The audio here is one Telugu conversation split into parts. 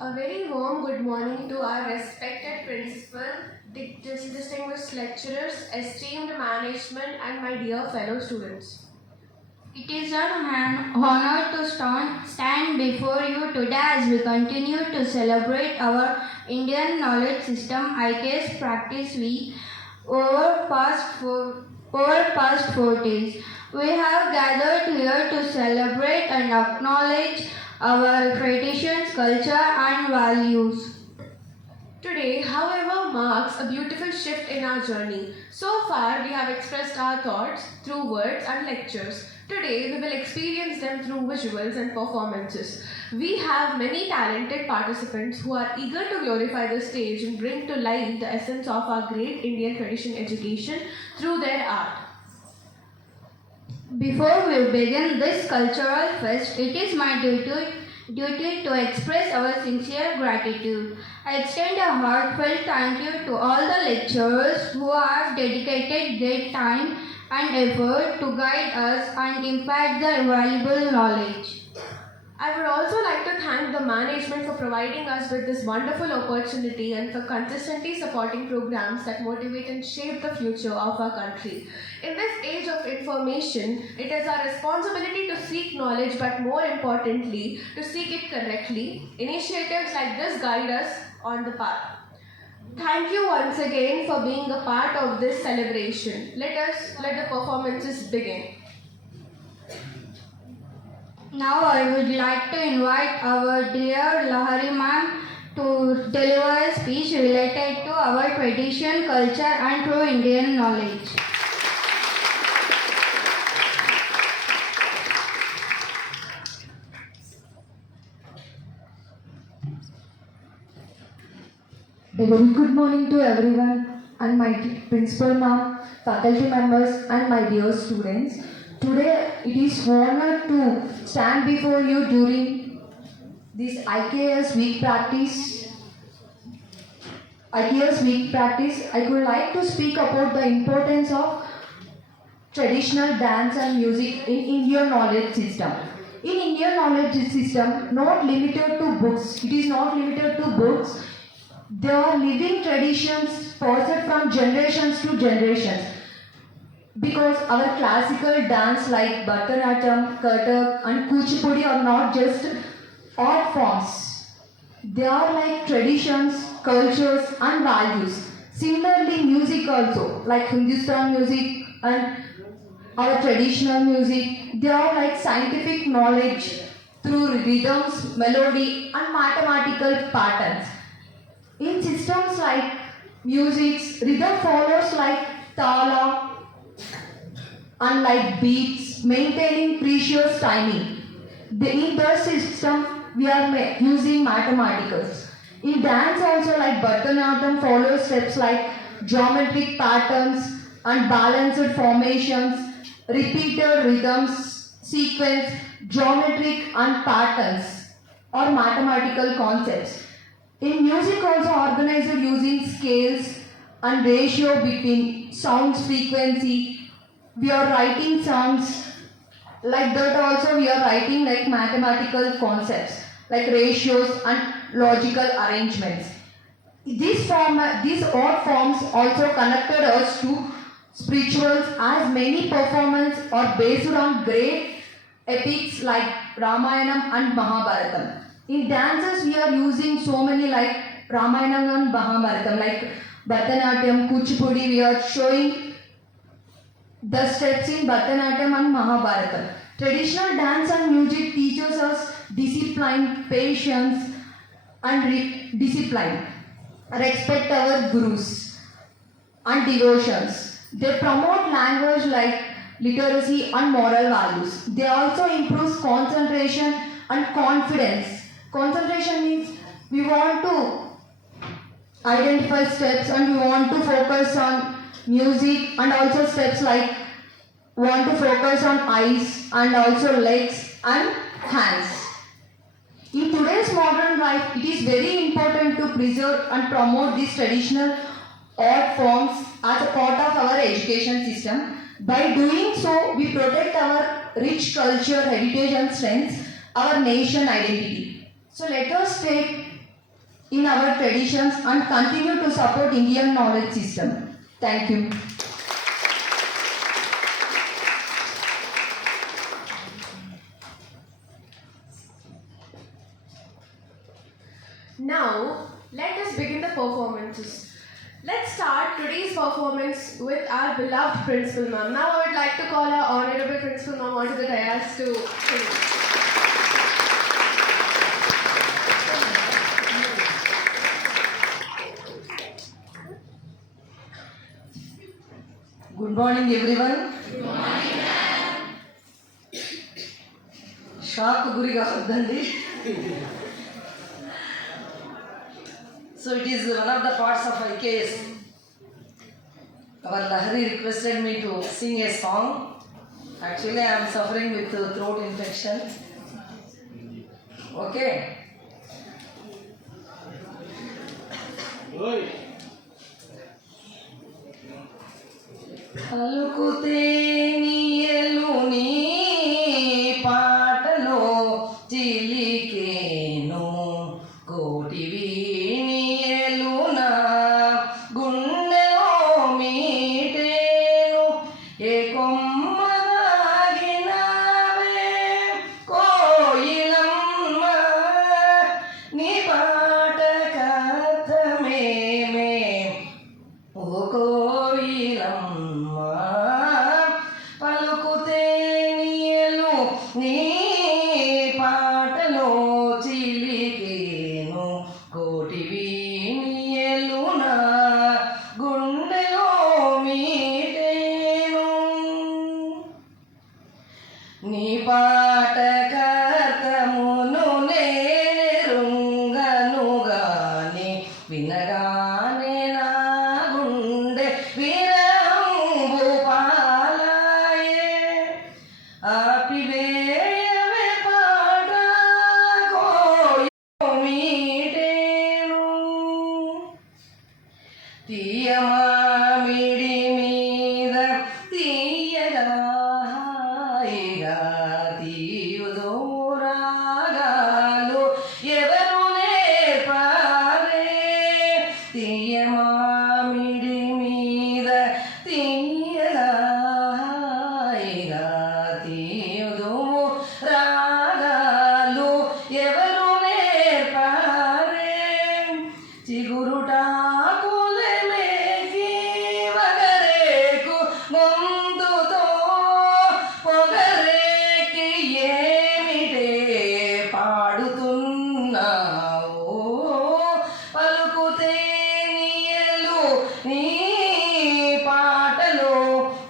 A very warm good morning to our respected principal, distinguished lecturers, esteemed management, and my dear fellow students. It is an honor to stand before you today as we continue to celebrate our Indian Knowledge System IKS Practice Week over past 4 days. We have gathered here to celebrate and acknowledge our traditions, culture and values. Today, however, marks a beautiful shift in our journey. So far, we have expressed our thoughts through words and lectures. Today, we will experience them through visuals and performances. We have many talented participants who are eager to glorify the stage and bring to life the essence of our great Indian tradition education through their art. Before we begin this cultural fest, it is my duty to express our sincere gratitude. I extend a heartfelt thank you to all the lecturers who have dedicated their time and effort to guide us and impart the valuable knowledge. I would also like to thank the management for providing us with this wonderful opportunity and for consistently supporting programs that motivate and shape the future of our country. In this age of information, it is our responsibility to seek knowledge, but more importantly, to seek it correctly. Initiatives like this guide us on the path. Thank you once again for being a part of this celebration. Let the performances begin. Now I would like to invite our dear Lahari ma'am to deliver a speech related to our tradition, culture and true Indian knowledge. A very good morning to everyone and my principal ma'am, faculty members and my dear students. Today it is honor to stand before you during this IKS week practice. I would like to speak about the importance of traditional dance and music in Indian knowledge system. In Indian knowledge system, not limited to books. It is not limited to books. There are living traditions passed from generations to generations. Because our classical dance like Bharatanatyam, Kathak and Kuchipudi are not just art forms. They are like traditions, cultures and values. Similarly, music also, like Hindustan music and our traditional music, they are like scientific knowledge through rhythms, melody and mathematical patterns. In systems like music, rhythm follows like tala, unlike beats, maintaining precious timing. In the system, we are using mathematics. In dance also like Bharatanatyam follows steps like geometric patterns and balanced formations, repeated rhythms, sequence, geometric and patterns or mathematical concepts. In music also organized using scales and ratio between sounds frequency. We are writing songs like that also we are writing like mathematical concepts like ratios and logical arrangements. These art forms also connected us to spirituals as many performances are based on great epics like Ramayanam and Mahabharatam. In dances we are using so many like Ramayanam and Mahabharatam like Bharatanatyam, Kuchipudi. We are showing the steps in Bharatanatyam and Mahabharatam. Traditional dance and music teaches us discipline, patience and discipline. Respect our gurus and devotions. They promote language like literacy and moral values. They also improve concentration and confidence. Concentration means we want to identify steps and we want to focus on music and also steps like want to focus on eyes and also legs and hands. In today's modern life, it is very important to preserve and promote these traditional art forms as a part of our education system. By doing so, we protect our rich culture, heritage and strengths, our nation identity. So let us take in our traditions and continue to support Indian knowledge system. Thank you. Now, let us begin the performances. Let's start today's performance with our beloved Principal Ma'am. Now, I would like to call our Honorable Principal Ma'am onto the dais to sing. Good morning, everyone. Shock గురి కావద్దండి. So it is one of the parts of IKS. Our Lahari requested me to sing a song. Actually, I am suffering with throat infection. Okay. పలుకుతే నీయలు నీ పాటలో చిలికేను కోటివి నీయలు నా గుండెలో మీటేను ఏ కొమ్మలాగినావే కోయిలమ్మ నీ పాట కథమేమే ఓ కోయిలమ్మ పలుకుతే నీయలు నీ పాటలో చిలికేను కోటివి నీయలు నా గుండెలో మీటేను నీ పాట కర్తమును నేరుంగను గాని వినగానే నా గుండె విరంబు పాలాయే ఆపివేయవే పాట కోయో మీటేను తీయమామిడి మీద తీయగా హాయిగా తీయుదో రాగాలు ఎవరు నేర్పారే తీయమామిడి మీద తీయగా హాయిగా తీయుదో రాగాలు ఎవరు నేర్పారే చిగురుటాకులే మేకి వగరేకు గొంతుతో పొగరేకి ఏమిటే పాడుతున్నావు పలుకుతే నీయలు నీ పాటలో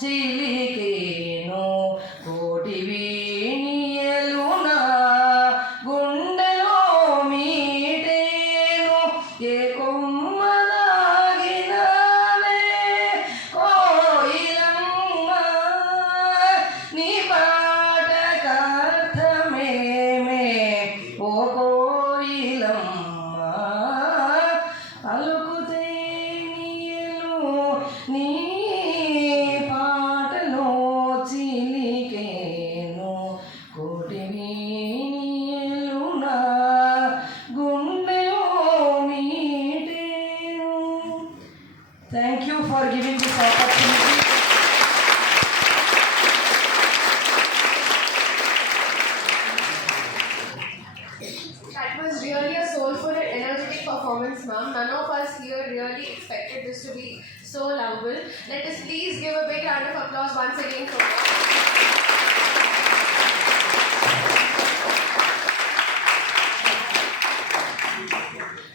చిలికేను కోటివి నీయలు నా గుండెలో మీటేను ఏ కొమ్మలాగినావే కోయిలమ్మ నీ పాట కర్థమేమే ఓ కోయిలమ్మ పలుకుతే నీయలు నీ పాటలో చిలికేను కోటివి నీయలు నా గుండెలో మీటేను. Thank you for giving this opportunity. That was really a soulful and energetic performance, ma'am. None of us here really expected this to be so lovable. Let us please give a big round of applause once again for her.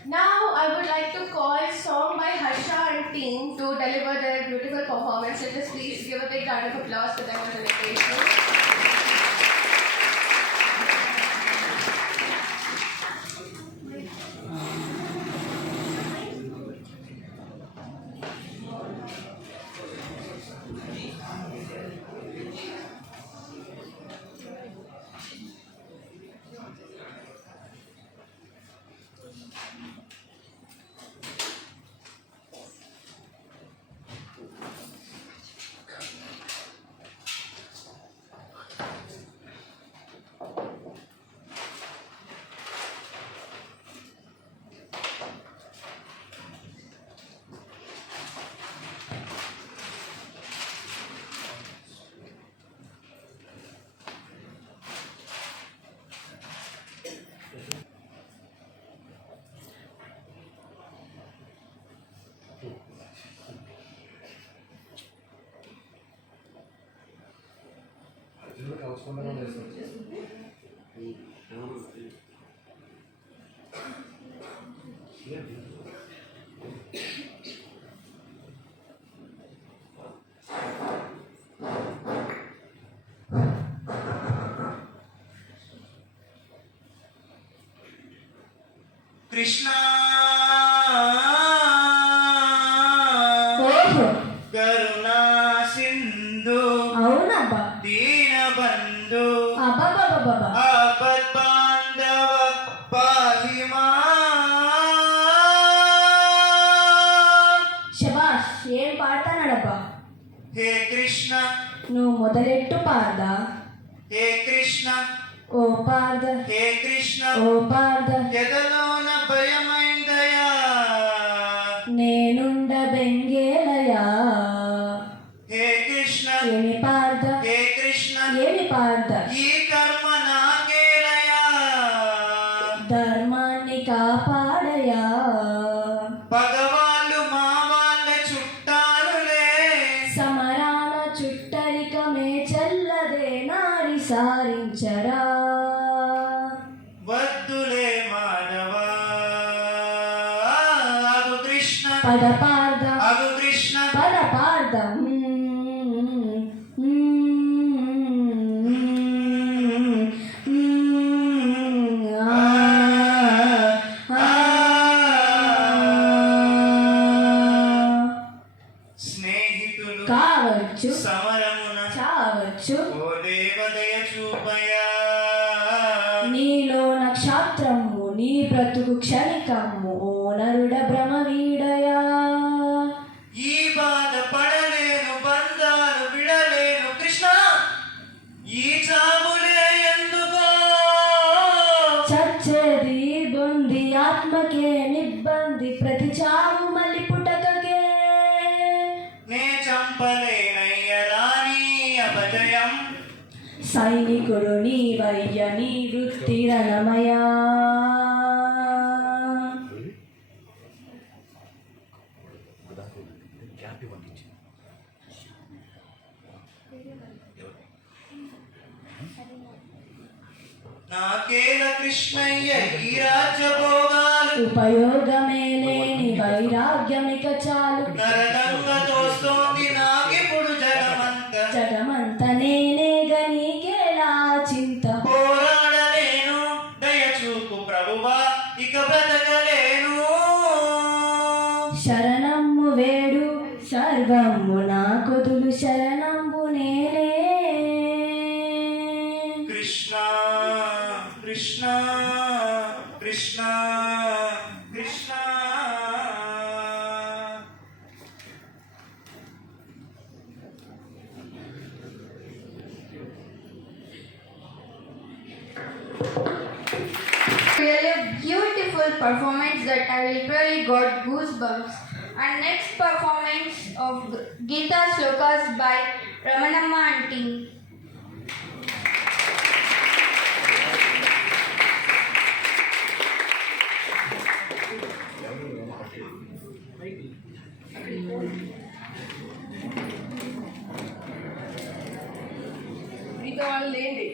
Now, I would like to call Song by Harsha and team to deliver their beautiful performance. Let us please give a big round of applause to them for the invitation. Krishna ఓహో కరుణా సింధు అవునబ్బా దీనబంధు అబ్బాబాబాబా ఆపద్బాంధవ పాహి శబాష్ ఏం పాడతానడబ్బా హే కృష్ణ నువ్వు మొదలెట్టు పాడదా హే కృష్ణ ఓ పార్ద హే కృష్ణ ఓ పార్ద ఎదలోన భయమైందయా నేనుండ బెంగేలయా హే కృష్ణ ఏమి పార్ద హే కృష్ణ ఏమి పార్ద ఈ కర్మ నాకేలయా ధర్మాన్ని కాపాడయా పగవాళ్ళు మా వాళ్ళ చుట్టాలులే సమరాన చుట్టరికమే చల్లదే నారి సారించరా వద్దులే మాధవ అగు కృష్ణ పద పార్ద అగు కృష్ణ పద పార్ద స్నేహితులు కావచ్చు సమరమున చావచ్చు ఓ దేవదయ చూపయా నీలో నక్షత్రము నీ బ్రతుకు క్షణికము ఓ నరుడ భ్రమ వీడయా ఈ బాధ పడలేను బంధాలు విడలేను కృష్ణ ఈ చావులే ఎందుకో చచ్చేది బొంది ఆత్మకే నిబ్బంది ప్రతి చావు మళ్ళీ పుటకకే నే చంపలేనయ్యరాని అపజయం సైనికుడు నీ వయ్య నీ వృత్తి రణమయా నాకేల కృష్ణయ్య ఈ రాజ్య భోగాలు ఉపయోగమే లేని వైరాగ్యమిక చాలు నరకంగ తోస్తోంది నాకిప్పుడు జగమంత జగమంత నేనేగ నీకేలా చింత పోరాడలేను దయచూపు ప్రభువా ఇక బ్రతకలేను శరణమ్ము వేడు సర్వమ్ము నా కొదులు శరణంబు నేనే Krishna Krishna Krishna Krishna Really a beautiful performance that I literally got goosebumps. And next performance of Gita Slokas by Ramanamma Aunty. మీతో వాళ్ళు లేండి.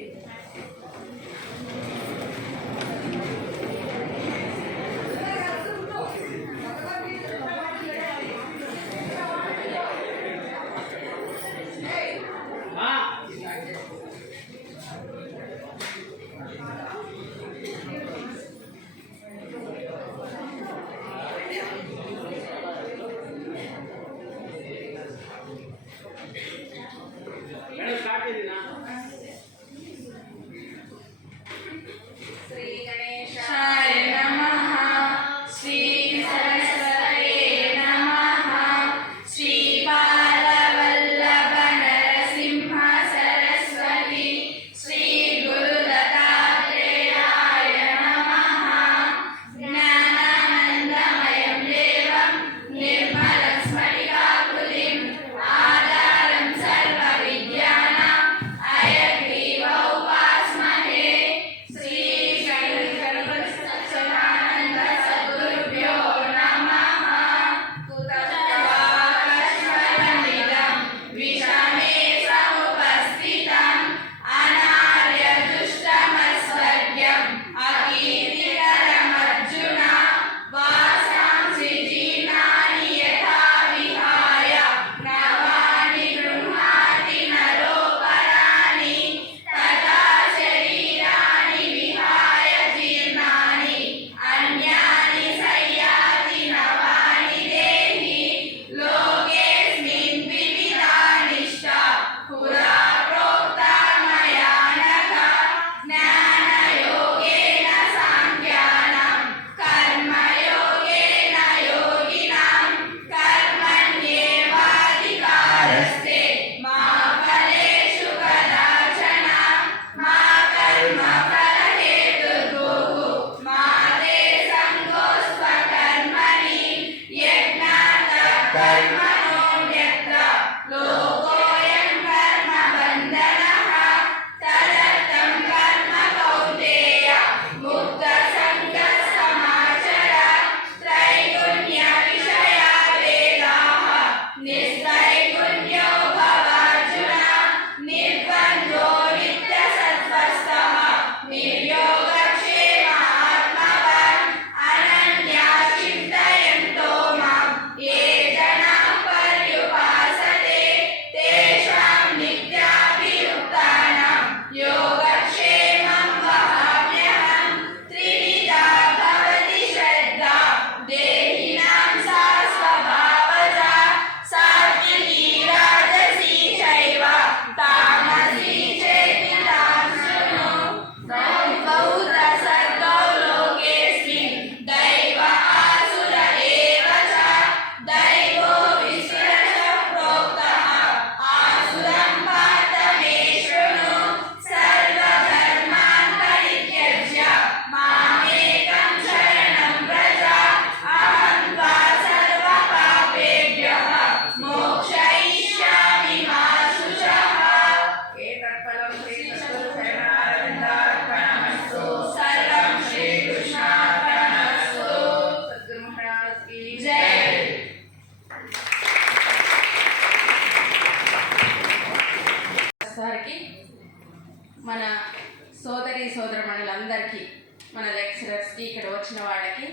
మెంబర్స్కి, ఇక్కడ వచ్చిన వాళ్ళకి,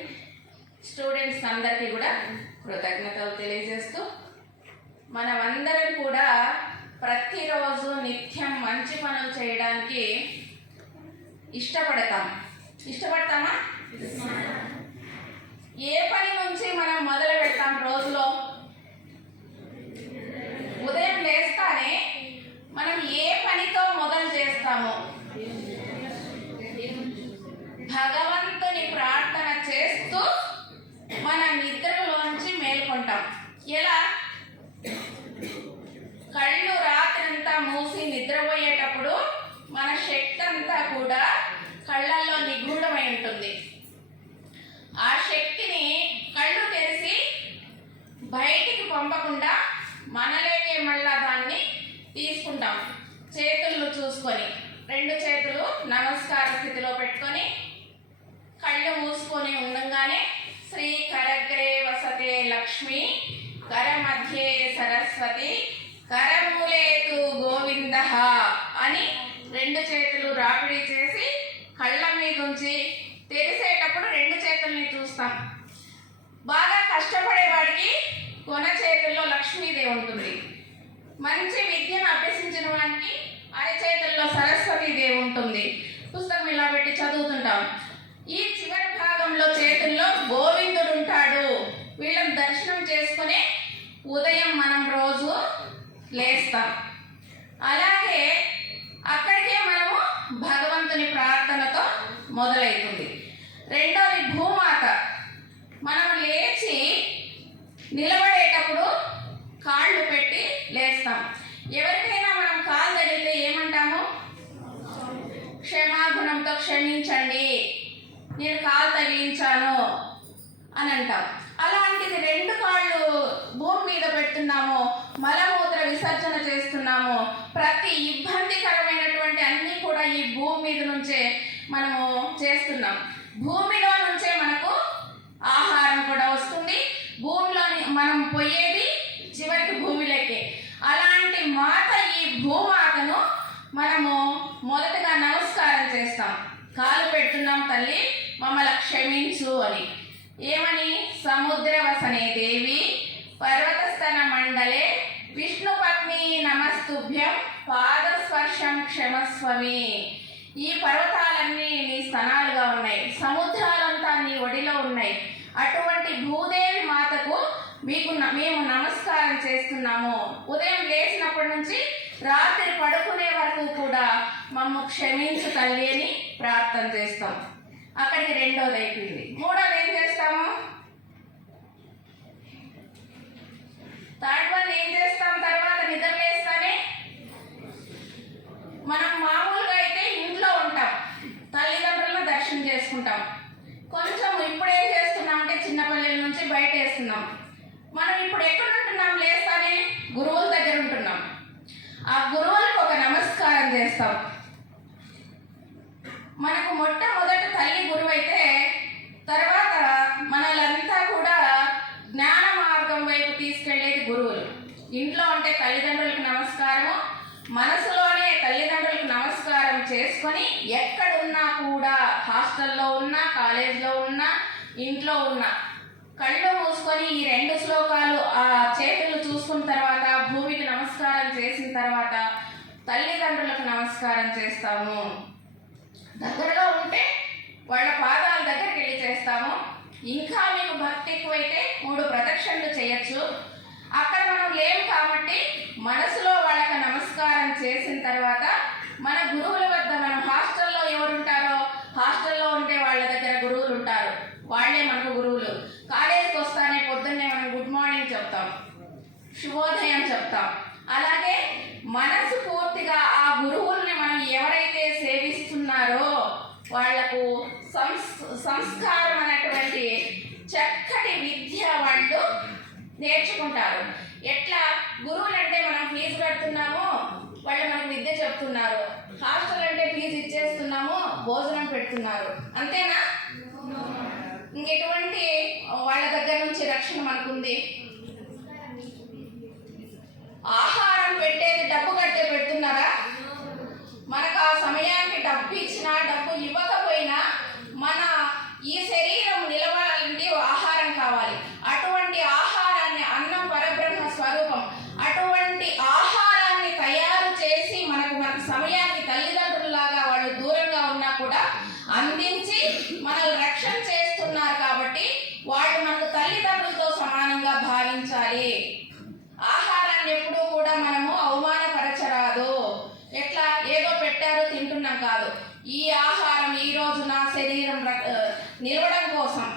స్టూడెంట్స్ అందరికీ కూడా కృతజ్ఞతలు తెలియజేస్తూ, మనమందరం కూడా ప్రతిరోజు నిత్యం మంచి పనులు చేయడానికి ఇష్టపడతామా? ఏ పని నుంచి మనం మొదలు పెడతాం రోజులో? ఉదయం లేస్తానే మనం ఏ పనితో మొదలు చేస్తాము? భగవంతుని ప్రార్థన చేస్తూ మన నిద్రలోంచి మేల్కొంటాం. ఎలా? కళ్ళు రాత్రంతా మూసి నిద్రపోయేటప్పుడు మన శక్తి అంతా కూడా కళ్ళల్లో నిగూఢమై ఉంటుంది. ఆ శక్తిని కళ్ళు తెరిచి బయటికి పంపకుండా మనలోకే మళ్ళా దాన్ని తీసుకుంటాం. చేతులు చూసుకొని, 2 చేతులు నమస్కార స్థితిలో పెట్టుకొని కళ్ళు మూసుకొని ఉండగానే శ్రీ కరగ్రే వసతే లక్ష్మి, కర మధ్యే సరస్వతి, కరమూలేతు గోవింద అని 2 చేతులు రాపిడి చేసి కళ్ళ మీద ఉంచి తెరిసేటప్పుడు 2 చేతుల్ని చూస్తాం. బాగా కష్టపడే వాడికి కొన చేతుల్లో లక్ష్మీదేవి ఉంటుంది. మంచి విద్యను అభ్యసించిన వాడికి అరచేతుల్లో సరస్వతీదేవి ఉంటుంది. పుస్తకం ఇలా పెట్టి చదువుతుంటాం. ఈ చివరి భాగంలో చేతుల్లో గోవిందుడు ఉంటాడు. వీళ్ళని దర్శనం చేసుకుని ఉదయం మనం రోజు లేస్తాం. అలాగే అక్కడికే మనము భగవంతుని ప్రార్థనతో మొదలవుతుంది. రెండోది భూమాత. మనం లేచి నిలబడేటప్పుడు కాళ్ళు పెట్టి లేస్తాం. ఎవరికైనా మనం కాలు తగిలితే ఏమంటాము? క్షమాగుణంతో క్షమించండి, నేను కాలు తగిలించాను అని అంటాం. అలాంటిది 2 కాళ్ళు భూమి మీద పెడుతున్నాము, మలమూత్ర విసర్జన చేస్తున్నాము. ప్రతి ఇబ్బందికరమైనటువంటి అన్నీ కూడా ఈ భూమి మీద నుంచే మనము చేస్తున్నాం. భూమిలో నుంచే మనకు ఆహారం కూడా వస్తుంది. భూమిలోని మనం పోయేది చివరికి భూమిలోకే. అలాంటి మాత, ఈ భూమాతను మనము మొదటగా నమస్కారం చేస్తాం. కాలు పెడుతున్నాం, తల్లి మమ్మల్ని క్షమించు అని. ఏమని? సముద్రవసనే దేవి పర్వతస్థన మండలే విష్ణుపత్ని నమస్తుభ్యం పాదస్పర్శం క్షమస్వమి. ఈ పర్వతాలన్నీ నీ స్తనాలుగా ఉన్నాయి, సముద్రాలంతా నీ ఒడిలో ఉన్నాయి. అటువంటి భూదేవి మాతకు మేము నమస్కారం చేస్తున్నాము. ఉదయం లేచినప్పటి నుంచి రాత్రి పడుకునే వరకు కూడా మమ్మ క్షమించు తల్లి అని ప్రార్థన చేస్తాం. అక్కడికి 2వది అయిపోయింది. 3వది ఏం చేస్తాము? 3rd వన్ ఏం చేస్తాం? తర్వాత నిద్ర లేస్తానే మనం మామూలుగా అయితే ఇంట్లో ఉంటాం, తల్లిదండ్రులను దర్శనం చేసుకుంటాం. కొంచెం ఇప్పుడు ఏం చేస్తున్నాం అంటే చిన్నపల్లెల నుంచి బయట వేస్తున్నాం. మనం ఇప్పుడు ఎక్కడ ఉంటున్నాం? లేస్తానే గురువుల దగ్గర ఉంటున్నాం. ఆ గురువులకు ఒక నమస్కారం చేస్తాం. మనకు మొట్టమొదట తల్లి గురువు అయితే, తర్వాత మనలంతా కూడా జ్ఞాన మార్గం వైపు తీసుకెళ్లేది గురువులు. ఇంట్లో ఉంటే తల్లిదండ్రులకు నమస్కారము, మనసులోనే తల్లిదండ్రులకు నమస్కారం చేసుకొని ఎక్కడున్నా కూడా, హాస్టల్లో ఉన్నా, కాలేజ్లో ఉన్నా, ఇంట్లో ఉన్నా, కళ్ళు మూసుకొని ఈ 2 శ్లోకాలు ఆ చేతులు చూసుకున్న తర్వాత, భూమికి నమస్కారం చేసిన తర్వాత తల్లిదండ్రులకు నమస్కారం చేస్తాము. దగ్గరలో ఉంటే వాళ్ళ పాదాల దగ్గరికి వెళ్ళి చేస్తాము. ఇంకా మీకు భక్తి ఎక్కువైతే 3 ప్రదక్షిణలు చేయొచ్చు. అక్కడ మనం లేము కాబట్టి మనసులో వాళ్ళకి నమస్కారం చేసిన తర్వాత మన గురువుల వద్ద, మనం హాస్టల్లో ఎవరుంటారో, హాస్టల్లో ఉంటే వాళ్ళ దగ్గర గురువులు ఉంటారు, వాళ్ళే మనకు గురువులు. కాలేజీకి వస్తానే పొద్దున్నే మనం గుడ్ మార్నింగ్ చెప్తాం, శుభోదయం చెప్తాం. అలాగే మనసు పూర్తిగా ఆ గురువుల్ని మనం ఎవరైతే సేవిస్తున్నారో వాళ్లకు సంస్కారం అనేటువంటి చక్కటి విద్య వాళ్ళు నేర్చుకుంటారు. ఎట్లా? గురువులు అంటే మనం ఫీజు కడుతున్నాము, వాళ్ళు మనకు విద్య చెప్తున్నారు. హాస్టల్ అంటే ఫీజు ఇచ్చేస్తున్నాము, భోజనం పెడుతున్నారు. అంతేనా? ఇంకెటువంటి వాళ్ళ దగ్గర నుంచి రక్షణ మనకుంది? ఆహారం పెట్టేది డబ్బు కట్టే పెడుతున్నారా? మనకు ఆ సమయానికి డబ్బు ఇచ్చినా, డబ్బు ఇవ్వకపోయినా మన ఈ ఈ ఆహారం ఈ రోజు నా శరీరం నిలవడం కోసం,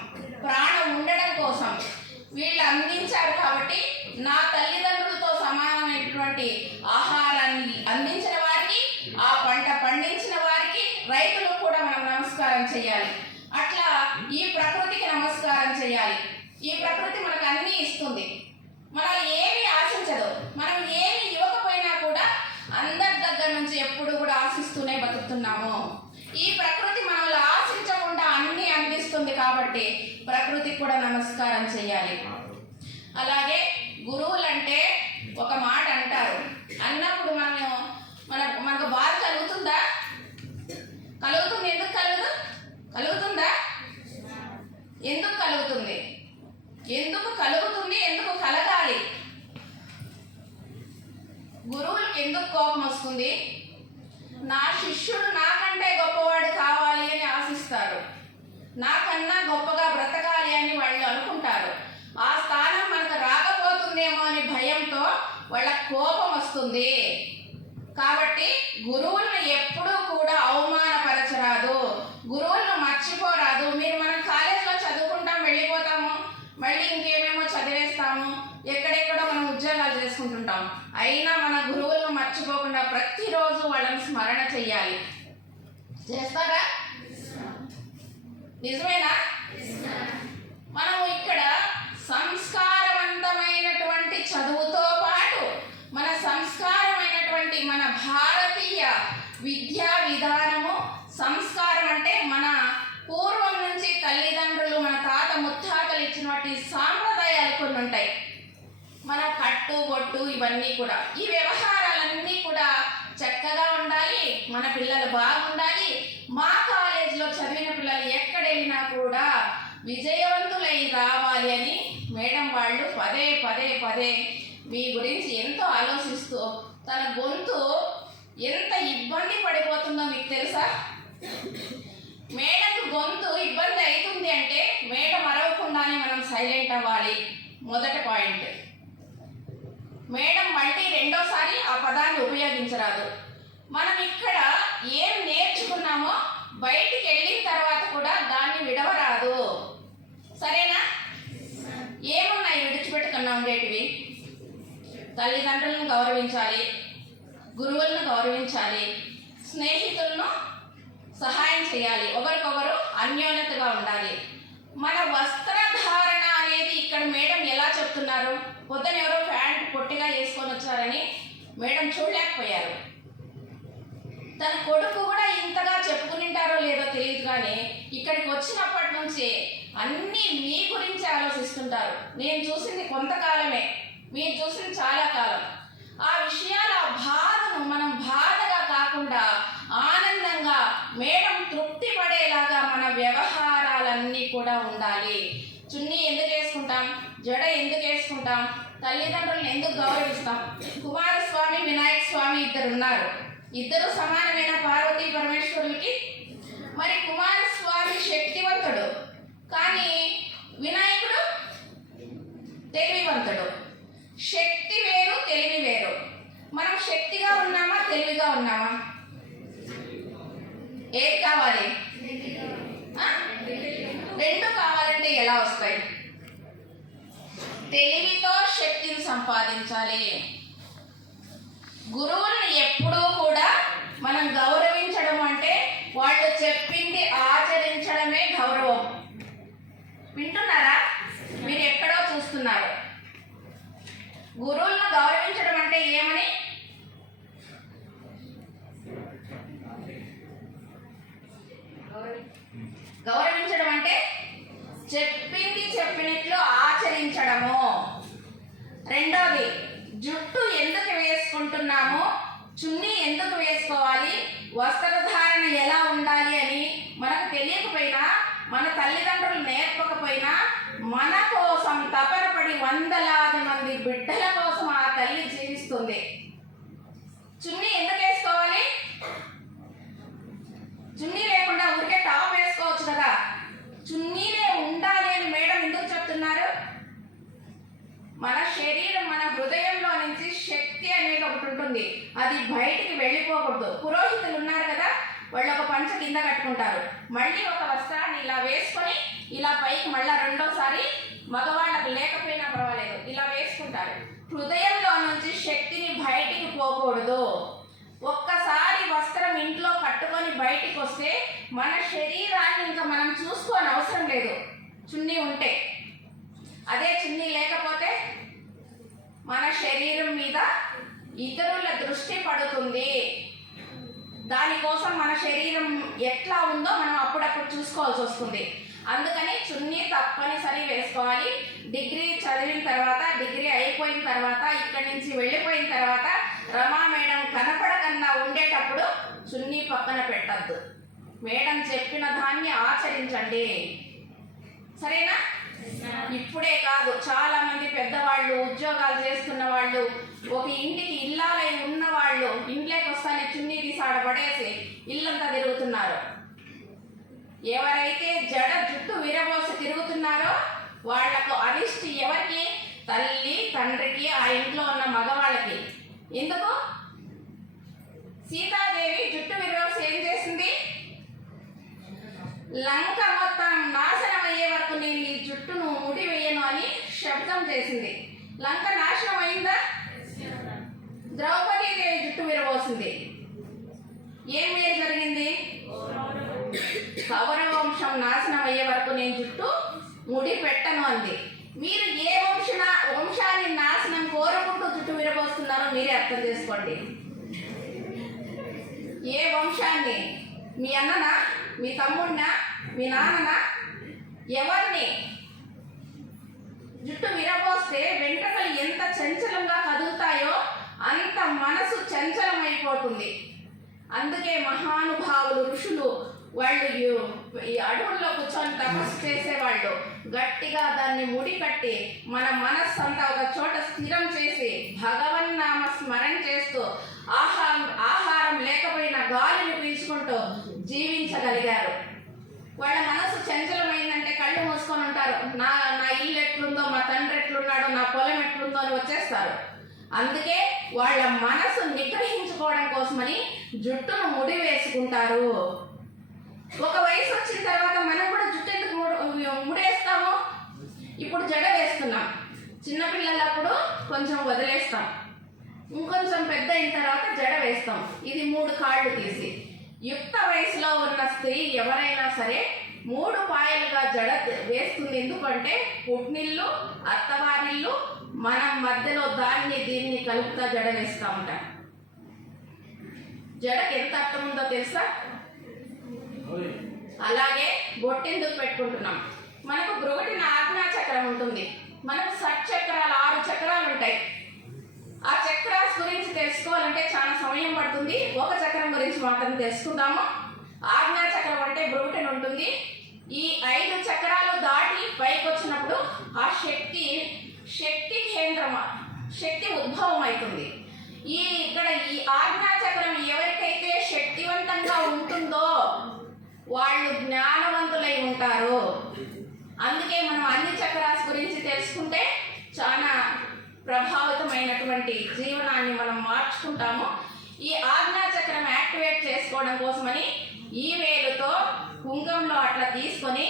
ప్రాణం ఉండడం కోసం వీళ్ళు అందించారు. కాబట్టి నా తల్లిదండ్రులతో సమానమైనటువంటి ఆహారాన్ని అందించిన వారికి, ఆ పంట పండించిన వారికి, రైతులకు కూడా మనం నమస్కారం చేయాలి. అట్లా ఈ ప్రకృతికి నమస్కారం చేయాలి. ఈ ప్రకృతి మనకు అన్నీ ఇస్తుంది, మనల్ని ఏమీ ఆశించదు. మనం ఏమి ఇవ్వకపోయినా కూడా అందరి దగ్గర నుంచి ఎప్పుడు కూడా ఆశిస్తూనే బతుకుతున్నాము. ఈ ప్రకృతి మనల్ని ఆశించకుండా అన్ని అందిస్తుంది కాబట్టి ప్రకృతికి కూడా నమస్కారం చేయాలి. అలాగే గురువులంటే ఒక మాట అంటారు, అన్నప్పుడు మనకు బాధ కలుగుతుందా? కలుగుతుంది. ఎందుకు కలుగుతుందా? ఎందుకు కలుగుతుంది? ఎందుకు కలగాలి? గురువులకు ఎందుకు కోపం వస్తుంది? నా శిష్యుడు నాకంటే గొప్పవాడు కావాలి అని ఆశిస్తారు, నాకన్నా గొప్పగా బ్రతకాలి అని వాళ్ళు అనుకుంటారు. ఆ స్థానం మనకు రాకపోతుందేమో అని భయంతో వాళ్ళ కోపం వస్తుంది. కాబట్టి గురువులను ఎప్పుడూ కూడా అవమానపరచరాదు, గురువులను మర్చిపోరాదు. మనం కాలేజీలో చదువుకుంటాం, వెళ్ళిపోతాము, మళ్ళీ ఇంకేమేమో చదివేస్తాము, ఎక్కడెక్కడో మనం ఉద్యోగాలు చేసుకుంటుంటాం. అయినా మన గురువులను మర్చిపోకుండా ప్రతిరోజు వాళ్ళని స్మరణ చెయ్యాలి. చేస్తారా? నిజమేనా? మనం ఇక్కడ సంస్కారవంతమైనటువంటి చదువుతో పాటు మన సంస్కారమైనటువంటి మన భారతీయ విద్యా విధానము, సంస్కారం అంటే మన పూర్వం నుంచి తల్లిదండ్రులు, మన తాత ముత్తాతలు ఇచ్చినటువంటి సాంప్రదాయాలు కొన్ని ఉంటాయి. మన కట్టు బొట్టు ఇవన్నీ కూడా, ఈ వ్యవహారాలన్నీ కూడా చక్కగా ఉండాలి. మన పిల్లలు బాగుండాలి. మా కాలేజీలో చదివిన పిల్లలు ఎక్కడెళ్ళినా కూడా విజయవంతులై రావాలి అని మేడం వాళ్ళు పదే మీ గురించి ఎంతో ఆలోచిస్తూ, తన గొంతు ఎంత ఇబ్బంది పడిపోతుందో మీకు తెలుసా? మేడంకు గొంతు ఇబ్బంది అవుతుంది అంటే మేడం అరవకుండానే మనం సైలెంట్ అవ్వాలి. మొదటి పాయింట్. మేడం మళ్ళీ రెండోసారి ఆ పదాన్ని ఉపయోగించరాదు. మనం ఇక్కడ ఏం నేర్చుకున్నామో బయటికి వెళ్ళిన తర్వాత కూడా దాన్ని విడవరాదు. సరేనా? ఏమున్నాయి విడిచిపెట్టుకున్నా ఉండేటివి? తల్లిదండ్రులను గౌరవించాలి, గురువులను గౌరవించాలి, స్నేహితులను సహాయం చేయాలి, ఒకరికొకరు అన్యోన్యతగా ఉండాలి. మన వస్త్రధారణ అనేది ఇక్కడ మేడం ఎలా చెప్తున్నారు? పొద్దున ఎవరో ప్యాంట్ పొట్టిగా వేసుకొని వచ్చారని మేడం చూడలేకపోయారు. తన కొడుకు కూడా ఇంతగా చెప్పుకునింటారో లేదో తెలియదు, కానీ ఇక్కడికి వచ్చినప్పటి నుంచి అన్నీ మీ గురించి ఆలోచిస్తుంటారు. నేను చూసింది కొంతకాలమే, మీరు చూసింది చాలా కాలం. ఆ విషయాల బాధను మనం బాధగా కాకుండా ఆనందంగా, మేడం తృప్తి పడేలాగా మన వ్యవహారాలన్నీ కూడా ఉండాలి. చున్నీ ఎందుకు వేసుకుంటాం? జడ ఎందుకు వేసుకుంటాం? తల్లిదండ్రులను ఎందుకు గౌరవిస్తాం? కుమారస్వామి, వినాయక స్వామి ఇద్దరు ఉన్నారు. ఇద్దరు సమానమైన పార్వతీ పరమేశ్వరులకి. మరి కుమారస్వామి శక్తివంతుడు, కానీ వినాయకుడు తెలివివంతుడు. శక్తి వేరు, తెలివి వేరు. మనం శక్తిగా ఉన్నామా, తెలివిగా ఉన్నామా? ఏది కావాలి? రెండు కావాలంటే ఎలా వస్తాయి? తెలివితో శక్తిని సంపాదించాలి. గురువులను ఎప్పుడూ కూడా మనం గౌరవించడం అంటే వాళ్ళు చెప్పింది ఆచరించడమే గౌరవం. వింటున్నారా? మీరు ఎక్కడో చూస్తున్నారు. గురువులను గౌరవించడం అంటే ఏమని? గౌరవించడం అంటే చెప్పింది చెప్పినట్లు ఆచరించడము. రెండోది, జుట్టు ఎందుకు వేసుకుంటున్నామో, చున్నీ ఎందుకు వేసుకోవాలి, వస్త్రధారణ ఎలా ఉండాలి అని మనకు తెలియకపోయినా, మన తల్లిదండ్రులు నేర్పకపోయినా, మన కోసం తపన పడి వందలాది మంది బిడ్డల కోసం ఆ తల్లి జీవిస్తుంది. చున్నీ ఎందుకు వేసుకోవాలి? చున్నీ లేకుండా ఊరికే టాప్ వేసుకోవచ్చు కదా. చున్నీలే ఉండాలి అని మేడం ఎందుకు చెప్తున్నారు? మన శరీరం, మన హృదయంలో నుంచి శక్తి అనేది ఒకటి ఉంటుంది, అది బయటికి వెళ్ళిపోకూడదు. పురోహితులు ఉన్నారు కదా, వాళ్ళు ఒక పంచ కింద కట్టుకుంటారు, మళ్ళీ ఒక వస్త్రాన్ని ఇలా వేసుకొని ఇలా పైకి మళ్ళీ రెండోసారి మగవాళ్ళకు లేకపోయినా పర్వాలేదు ఇలా వేసుకుంటారు. హృదయంలో నుంచి శక్తిని బయటికి పోకూడదు. ఒక్కసారి వస్త్రం ఇంట్లో కట్టుకొని బయటికి వస్తే మన శరీరాన్ని ఇంకా మనం చూసుకోని అవసరం లేదు, చున్నీ ఉంటే. అదే చున్నీ లేకపోతే మన శరీరం మీద ఇతరుల దృష్టి పడుతుంది. దానికోసం మన శరీరం ఎట్లా ఉందో మనం అప్పుడప్పుడు చూసుకోవాల్సి వస్తుంది. అందుకని చున్నీ తప్పనిసరి వేసుకోవాలి. డిగ్రీ చదివిన తర్వాత, డిగ్రీ అయిపోయిన తర్వాత, ఇక్కడి నుంచి వెళ్ళిపోయిన తర్వాత రమా మేడం కనపడకన్నా ఉండేటప్పుడు చున్నీ పక్కన పెట్టద్దు. మేడం చెప్పిన దాన్ని ఆచరించండి, సరేనా? ఇప్పుడే కాదు, చాలా మంది పెద్దవాళ్ళు, ఉద్యోగాలు చేస్తున్న వాళ్ళు, ఒక ఇంటికి ఇల్లాలై ఉన్న వాళ్ళు ఇంట్లోకి వస్తానే చున్నీ తీసాడ పడేసి ఇల్లంతా తిరుగుతున్నారు. ఎవరైతే జడ జుట్టు విరబోసి తిరుగుతున్నారో వాళ్లకు అరిష్టి ఎవరికి? తల్లి తండ్రికి, ఆ ఇంట్లో ఉన్న మగవాళ్ళకి. ఎందుకు? సీతాదేవి జుట్టు విరబోసి ఏం చేసింది? లంక మొత్తం నాశనం అయ్యే వరకు నేను ఈ జుట్టును ముడి వేయను అని శబ్దం చేసింది. లంక నాశనం అయిందా? ద్రౌపదీదేవి జుట్టు విరబోసింది. ఏం జరిగింది? కౌరవ వంశం నాశనం అయ్యే వరకు నేను జుట్టు ముడి పెట్టను అంది. మీరు ఏ వంశాన్ని నాశనం కోరుకుంటూ జుట్టు విరబోస్తున్నారో మీరే అర్థం చేసుకోండి. ఏ వంశాన్ని? మీ అన్ననా, మీ తమ్ముడినా, మీ నాన్ననా? ఎవరిని? జుట్టు విరబోస్తే వెంట్రుకలు ఎంత చంచలంగా కదులుతాయో అంత మనసు చంచలమైపోతుంది. అందుకే మహానుభావులు, ఋషులు వాళ్ళు ఈ అడవుల్లో కూర్చొని తపస్సు చేసేవాళ్ళు గట్టిగా దాన్ని ముడి కట్టి మన మనస్సు అంతా ఒక చోట స్థిరం చేసి భగవన్నామ స్మరణ చేస్తూ ఆహారం లేకపోయినా గాలిని పీల్చుకుంటూ జీవించగలిగారు. వాళ్ళ మనసు చంచలమైందంటే కళ్ళు మూసుకొని ఉంటారు. నా ఇల్లు ఎట్లుందో, మా తండ్రి ఎట్లున్నాడో, నా పొలం ఎట్లుందో అని వచ్చేస్తారు. అందుకే వాళ్ళ మనసు నిగ్రహించుకోవడం కోసమని జుట్టును ముడి వేసుకుంటారు. ఒక వయసు వచ్చిన తర్వాత మనం కూడా జుట్టు ఎందుకు ముడేస్తాము? ఇప్పుడు జడ వేస్తున్నాం, చిన్నపిల్లలప్పుడు కొంచెం వదిలేస్తాం, ఇంకొంచెం పెద్ద అయిన తర్వాత జడ వేస్తాం. ఇది 3 కాళ్ళు తీసి. యుక్త వయసులో ఉన్న స్త్రీ ఎవరైనా సరే 3 పాయలుగా జడ వేస్తుంది. ఎందుకంటే పుట్టినిల్లు, అత్తవారిల్లు, మనం మధ్యలో దీన్ని కలుపుతా జడ వేస్తూ ఉంటాం. జడకి ఎంత అర్థం ఉందో తెలుసా? అలాగే బొట్టెందుకు పెట్టుకుంటున్నాం? మనకు బ్రోటిన ఆజ్ఞా చక్రం ఉంటుంది, మనకు షట్చక్రాలు 6 చక్రాలు ఉంటాయి. ఆ చక్రాస్ గురించి తెలుసుకోవాలంటే చాలా సమయం పడుతుంది. ఒక చక్రం గురించి మాత్రం తెలుసుకుందాము. ఆజ్ఞా చక్రం అంటే బ్రోటిన్ ఉంటుంది. ఈ 5 చక్రాలు దాటి పైకి వచ్చినప్పుడు ఆ శక్తి కేంద్రం, శక్తి ఉద్భవం అవుతుంది. ఇక్కడ ఈ ఆజ్ఞా చక్రం ఎవరికైతే శక్తివంతంగా ఉంటుందో వాళ్ళు జ్ఞానవంతులై ఉంటారు. అందుకే మనం అన్ని చక్రాస్ గురించి తెలుసుకుంటే చాలా ప్రభావితమైనటువంటి జీవనాన్ని మనం మార్చుకుంటాము. ఈ ఆజ్ఞా చక్రం యాక్టివేట్ చేసుకోవడం కోసమని ఈ వేలుతో కుంకంలో అట్లా తీసుకొని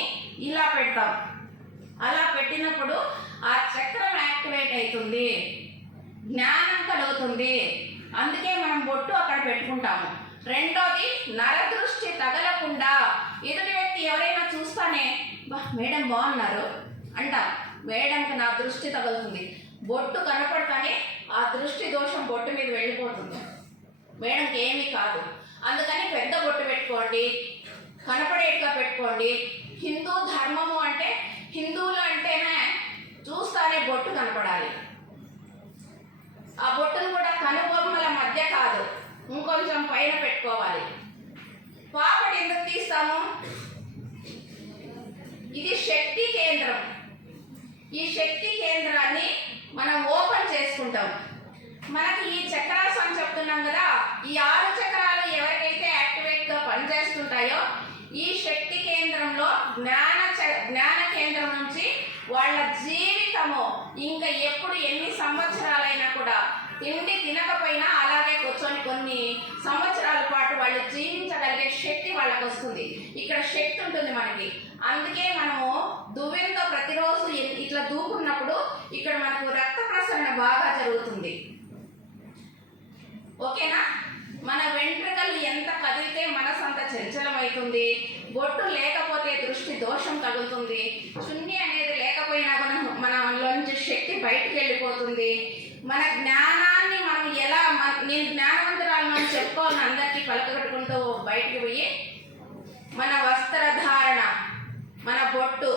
ఇలా పెడతాం. అలా పెట్టినప్పుడు ఆ చక్రం యాక్టివేట్ అవుతుంది, జ్ఞానం కలుగుతుంది. అందుకే మనం బొట్టు అక్కడ పెట్టుకుంటాము. రెండోది, నరదృష్టి తగలకుండా ఎదుటి వ్యక్తి ఎవరైనా చూస్తానే మేడం బాగున్నారు అంటాం, మేడంకి నా దృష్టి తగులుతుంది. బొట్టు కనపడతానే ఆ దృష్టి దోషం బొట్టు మీద వెళ్ళిపోతుంది, మేడంకి ఏమీ కాదు. అందుకని పెద్ద బొట్టు పెట్టుకోండి, కనపడేట్లా పెట్టుకోండి. హిందూ ధర్మము అంటే హిందువులు అంటేనే చూస్తానే బొట్టు కనపడాలి. ఆ బొట్టును కూడా కనుబొమ్మల మధ్య కాదు, ఇంకొంచెం పైన పెట్టుకోవాలి. పాపడి ఎందుకు తీస్తాము? ఇది శక్తి కేంద్రం. ఈ శక్తి కేంద్రాన్ని మనం ఓపెన్ చేసుకుంటాం. మనకి ఈ చక్రాస్ అని చెప్తున్నాం కదా, ఈ 6 చక్రాలు ఎవరికైతే యాక్టివేట్గా పనిచేస్తుంటాయో ఈ శక్తి కేంద్రంలో జ్ఞాన కేంద్రం నుంచి వాళ్ళ జీవితము ఇంకా ఎప్పుడు ఎన్ని సంవత్సరాలైనా కూడా తిండి తినకపోయినా అలాగే కూర్చొని కొన్ని సంవత్సరాల పాటు వాళ్ళు జీవించగలిగే శక్తి వాళ్ళకి వస్తుంది. ఇక్కడ శక్తి ఉంటుంది మనకి. అందుకే మనము దువ్వెనతో ప్రతిరోజు ఇట్లా దూకున్నప్పుడు ఇక్కడ మనకు రక్త ప్రసరణ బాగా జరుగుతుంది. ఓకేనా? మన వెంట్రుకలు ఎంత కదిలితే మనసు అంత చంచలమవుతుంది. బొట్టు లేకపోతే దృష్టి దోషం తగులుతుంది. చున్ని అనేది లేకపోయినా మనలోంచి శక్తి బయటికి వెళ్ళిపోతుంది. మన జ్ఞానాన్ని మనం ఎలా నేను జ్ఞానవంతురాలను చెప్పుకోవాలని అందరికీ పలకగట్టుకుంటూ బయటికి పోయి మన వస్త్రధారణ, మన బొట్టు,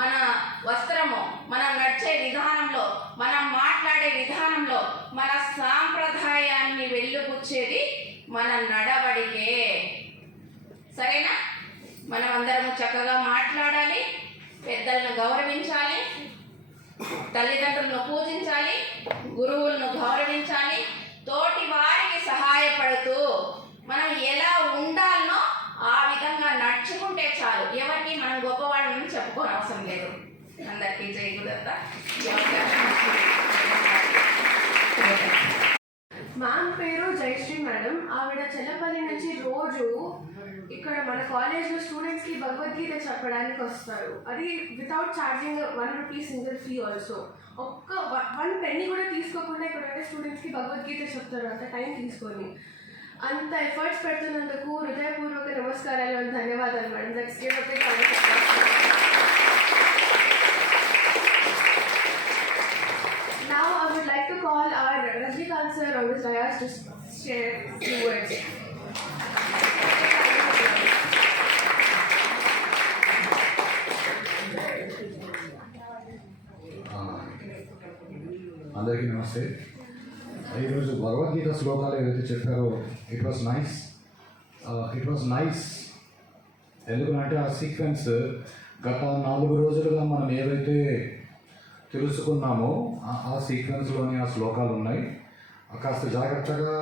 మన వస్త్రము, మనం నడిచే విధానంలో, మనం మాట్లాడే విధానంలో మన సాంప్రదాయాన్ని వెలుగుచ్చేది మన నడవడికే. సరేనా? మనం అందరము చక్కగా మాట్లాడాలి, పెద్దలను గౌరవించాలి, తల్లిదండ్రులను పూజించాలి, గురువులను గౌరవించాలి, తోటి వారికి సహాయపడుతూ మనం ఎలా ఉండాలనో ఆ విధంగా నడుచుకుంటే చాలు. ఎవరికి మనం గొప్పవాళ్ళని చెప్పుకోని అవసరం లేదు. అందరికీ జై గురుదత్త. మ్యామ్ పేరు జయశ్రీ మేడం. ఆవిడ చెల్లపల్లి నుంచి రోజు ఇక్కడ మన కాలేజ్లో స్టూడెంట్స్కి భగవద్గీత చెప్పడానికి వస్తారు. అది without charging 1 rupee single fee also. ఒక్క 1 penny కూడా తీసుకోకుండా ఇక్కడ ఉండే స్టూడెంట్స్కి భగవద్గీత చెప్తారు, అంత టైం తీసుకొని. అంత ఎఫర్ట్స్ పెడుతున్నందుకు హృదయపూర్వక నమస్కారాలు అండ్ ధన్యవాదాలు madam. Let's give a big round of applause. Now I would like to call our Rajnikant sir on this dais to share few words. అందరికీ నమస్తే. ఈరోజు భగవద్గీత శ్లోకాలు ఏదైతే చెప్పారో ఇట్ వాస్ నైస్. ఎందుకంటే ఆ సీక్వెన్స్ గత 4 రోజులుగా మనం ఏవైతే తెలుసుకున్నామో ఆ సీక్వెన్స్లోని ఆ శ్లోకాలు ఉన్నాయి. కాస్త జాగ్రత్తగా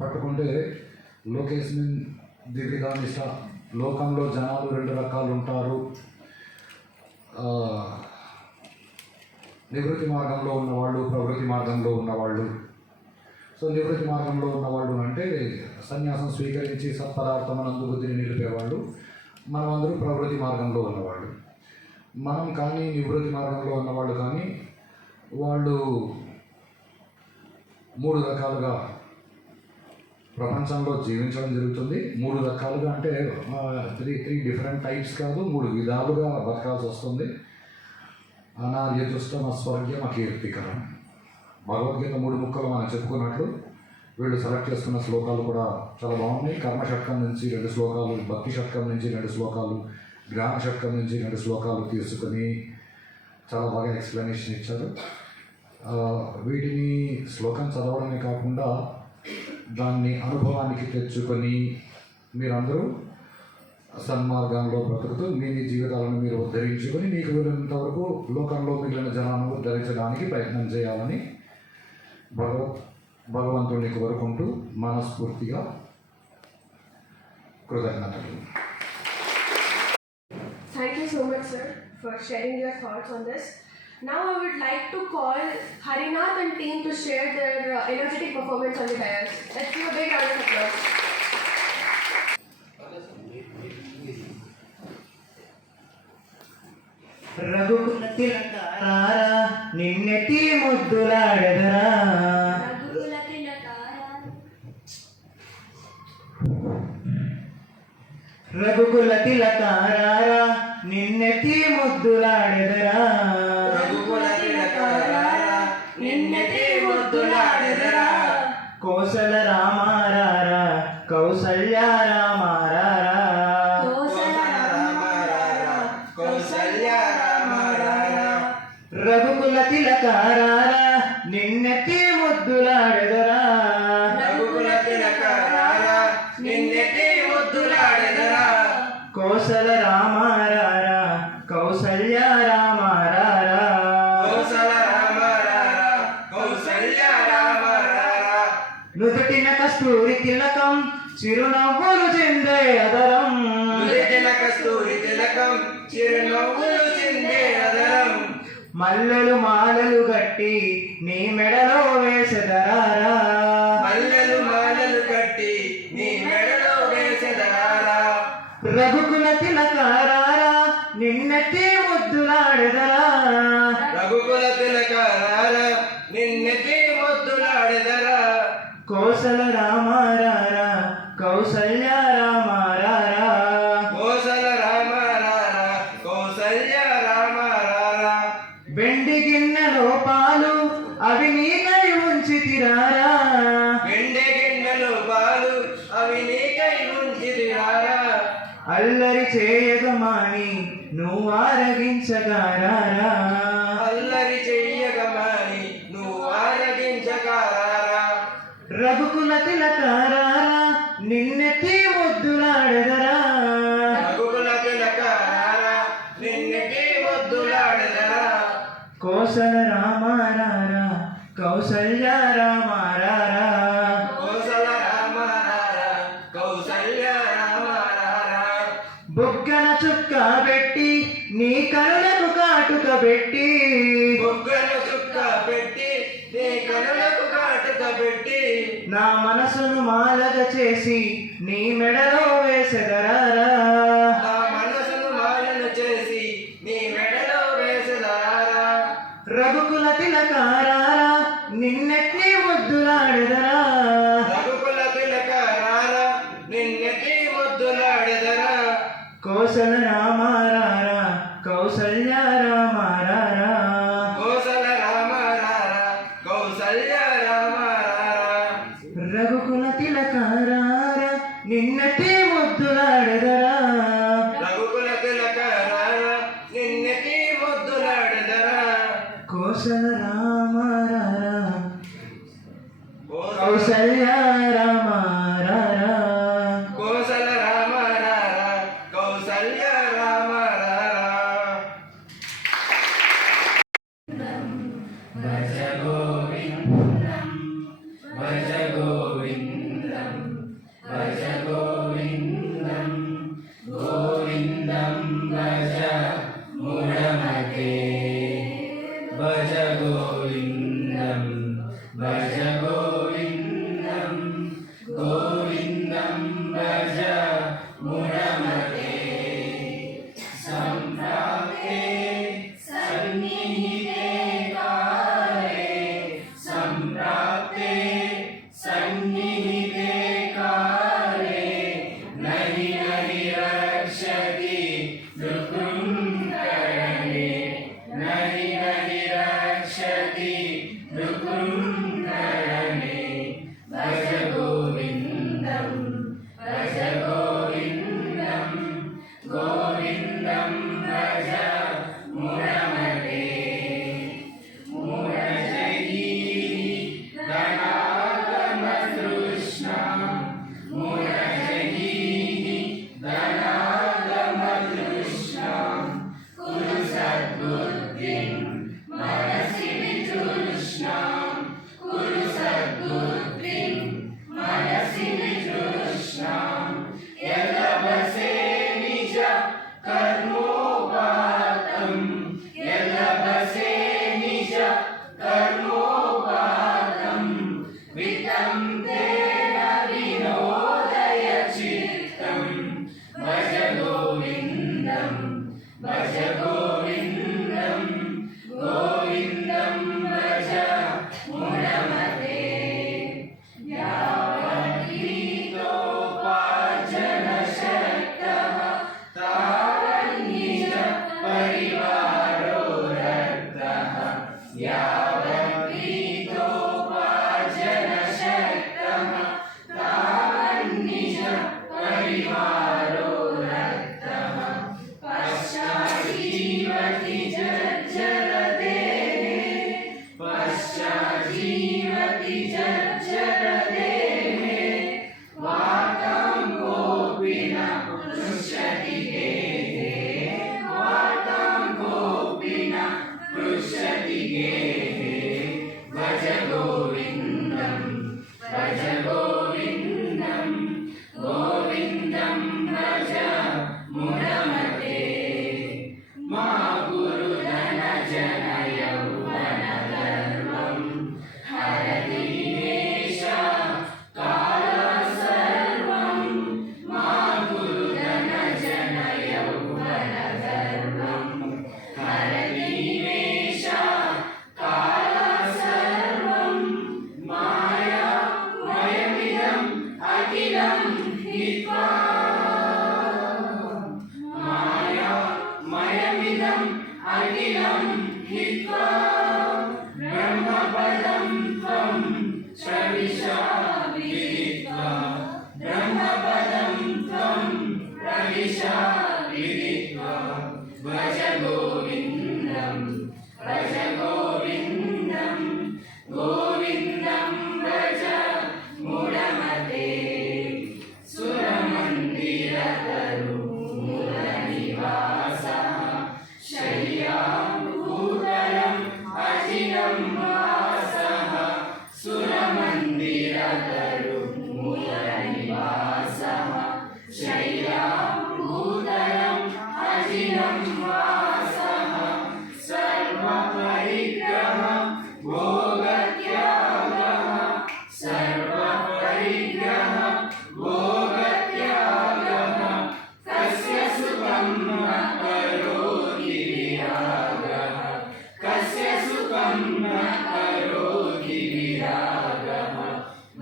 పట్టుకుంటే లోకేస్మిన్ దివ్యదా నిష్ట, లోకంలో జనాలు 2 రకాలు ఉంటారు. నివృత్తి మార్గంలో ఉన్నవాళ్ళు, ప్రవృత్తి మార్గంలో ఉన్నవాళ్ళు. సో నివృత్తి మార్గంలో ఉన్నవాళ్ళు అంటే సన్యాసం స్వీకరించి సత్పదార్థమనందు బుద్ధిని నిలిపేవాళ్ళు. మనమందరూ ప్రవృత్తి మార్గంలో ఉన్నవాళ్ళు. మనం కానీ నివృత్తి మార్గంలో ఉన్నవాళ్ళు కానీ వాళ్ళు 3 రకాలుగా ప్రపంచంలో జీవించడం జరుగుతుంది. 3 రకాలుగా అంటే 3 డిఫరెంట్ టైప్స్ కాదు, 3 విధాలుగా బతకాల్సి వస్తుంది. అనార్యదుష్టం, అస్వర్గ్యం, అకీర్తికరం. భగవద్గీత 3 ముక్కలు మనం చెప్పుకున్నట్లు వీళ్ళు సెలెక్ట్ చేసుకున్న శ్లోకాలు కూడా చాలా బాగున్నాయి. కర్మ షట్కం నుంచి 2 శ్లోకాలు, భక్తి షట్కం నుంచి 2 శ్లోకాలు, జ్ఞాన షట్కం నుంచి 2 శ్లోకాలు తీసుకుని చాలా బాగా ఎక్స్ప్లెనేషన్ ఇచ్చారు. వీటిని శ్లోకం చదవడమే కాకుండా దాన్ని అనుభవానికి తెచ్చుకొని మీరందరూ సన్మార్గంలో బ్రతుకుతూ మీ జీవితాలను మీరు ఉద్ధరించుకొని మీకు వీలైనంత వరకు లోకంలో మిగిలిన జనాలను ఉద్ధరించడానికి ప్రయత్నం చేయాలని భగవంతుడిని కోరుకుంటూ మనస్ఫూర్తిగా కృతజ్ఞతలు. Thank you so much, sir, for sharing your thoughts on this. Now I would like to call Harinath and team to share their energetic performance on the dais. Let's give a big round of applause. రఘుకుల తిలకారా నిన్నెటి ముద్దులాడెదరా, రఘుకుల తిలకారా నిన్నెటి ముద్దులాడెదరా, రఘుకుల తిలకారా నిన్నెటి ముద్దులాడెదరా, కోసల రామారారా కౌసల్య రామారారా, రఘుకుల తిలకారా నిన్నెటి ముద్దులాడెదరా, రఘుకుల తిలకారా నిన్నెటి ముద్దులాడెదరా, కోసల రామారారా కౌసల్య రామారారా, కోసల రామారారా కౌసల్య రామారారా, నుదుటిన కస్తూరి తిలకం చిరునవ్వులు చిందే అదరం, నుదుటిన కస్తూరి తిలకం చిరునవ్వులు చిందే అదరం, మల్లెలు మాలలు గట్టి నీ మెడలో వేసెదరారా మల్లెలు మాలలు కట్టి నీ మెడలో వేసెదరారా రఘుకుల తిలకారారా నిన్నెత్తి ముద్దులాడెదరా రఘుకుల తిలకారారా నిన్నెత్తి ముద్దులాడెదరా కోసల రామారారా కౌసల్య రామారారా కోసల రామారారా కౌసల్య రామారారా వెండి గిన్నెలో పాలు అవి నీకై ఉంచితిరారా వెండి గిన్నెలు పాలు అవి నీకై ఉంచితిరారా అల్లరి చేయగమాని నువ్వు ఆరగించగారారా అల్లరి చెయ్యగమాని నువ్వు ఆరగించగారారా రఘుకుల తిలకారారా నిన్నెత్తి ముద్దులాడెదరా రఘుకుల తిలకారారా నిన్నెత్తి ముద్దులాడెదరా కోసల రామారారా కౌసల్య రామారారా కోసల రామారారా కౌసల్య రామారారా బొగ్గన చుక్క పెట్టి నీ కనులకు కాటుక పెట్టి బొగ్గను చుక్క పెట్టి నీ కనులకు కాటుక పెట్టి నా మనసును మాలగ చేసి నీ మెడలో వేసెదరారా నా మనసును మాలను చేసి నీ మెడలో వేసెదరారా రఘుకుల తిలకారారా నిన్నెత్తి ముద్దులాడెదరా రఘుకుల తిలకారారా నిన్నెత్తి ముద్దులాడెదరా కోసల రామారారా కౌసల్య రామారారా కోసల రామారారా కౌసల్య రామారారా రఘుకుల తిలకారారా నిన్నెత్తి ముద్దులాడెదరా రఘుకుల తిలకారారా నిన్నెత్తి ముద్దులాడెదరా కోసల రామారారా కోసల కౌసల్య రామారారా కోసల రామారారా కౌసల్య రామారారా భజ గోవిందం अखिलं हित्वा ब्रह्मपदं त्वं प्रविशा विदित्वा ब्रह्मपदं त्वं प्रविशा विदित्वा भज गोविन्दं गोविन्दं भज मूढमते सुरमन्दिरतरु मूलनिवासः शय्याभूतलम् अजिनं वासः सुरमन्दिरतरु मूलनिवासः शय्याभूतलम् अजिनं वासः सर्वपरिग्रह भोगत्यागः सर्वपरिग्रह भोगत्यागः कस्य सुखं न करोति विरागः कस्य सुखं न करोति विरागः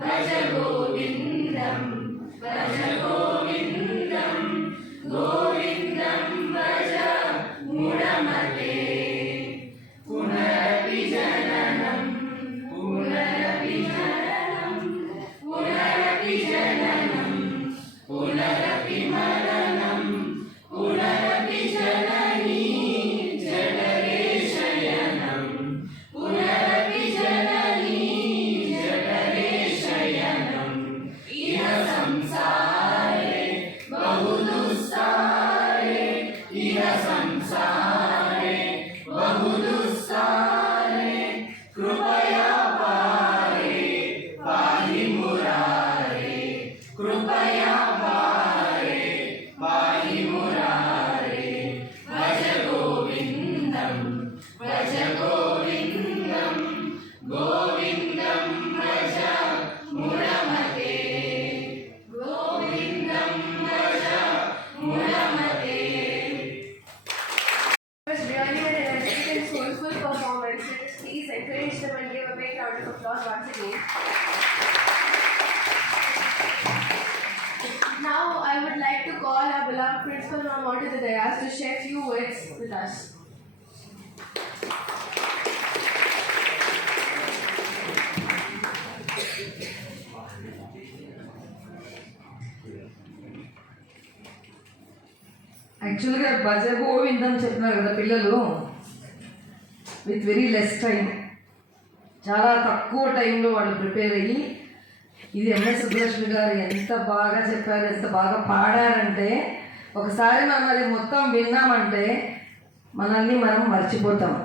भज गोविन्दं गोविन्दं भज मूढमते पुनरपि जननं पुनरपि जननं पुनरपि मरणं पुनरपि जननी जठरे शयनं पुनरपि जननी जठरे शयनं इह संसारे बहुदुस्सारे इह संसारे बहुदुस्सारे कृपया पारे पाहि मुरारे कृपया पारे पाहि मुरारे भज गोविन्दं गोविन्दं भज मूढमते गोविन्दं भज मूढमते. It was really an energetic and soulful performance. Let us please encourage them and give a big round of applause once again. Now I would like to call our beloved Principal Ma'am onto the dais to share few words with us. యాక్చువల్గా భజ గోవిందం చెప్పినారు కదా పిల్లలు, విత్ వెరీ లెస్ టైం, చాలా తక్కువ టైంలో వాళ్ళు ప్రిపేర్ అయ్యి, ఇది ఎంఎస్ సుబ్బలక్ష్మి గారు ఎంత బాగా చెప్పారు, ఎంత బాగా పాడారంటే, ఒకసారి మనం అది మొత్తం విన్నామంటే మనల్ని మనం మర్చిపోతాం.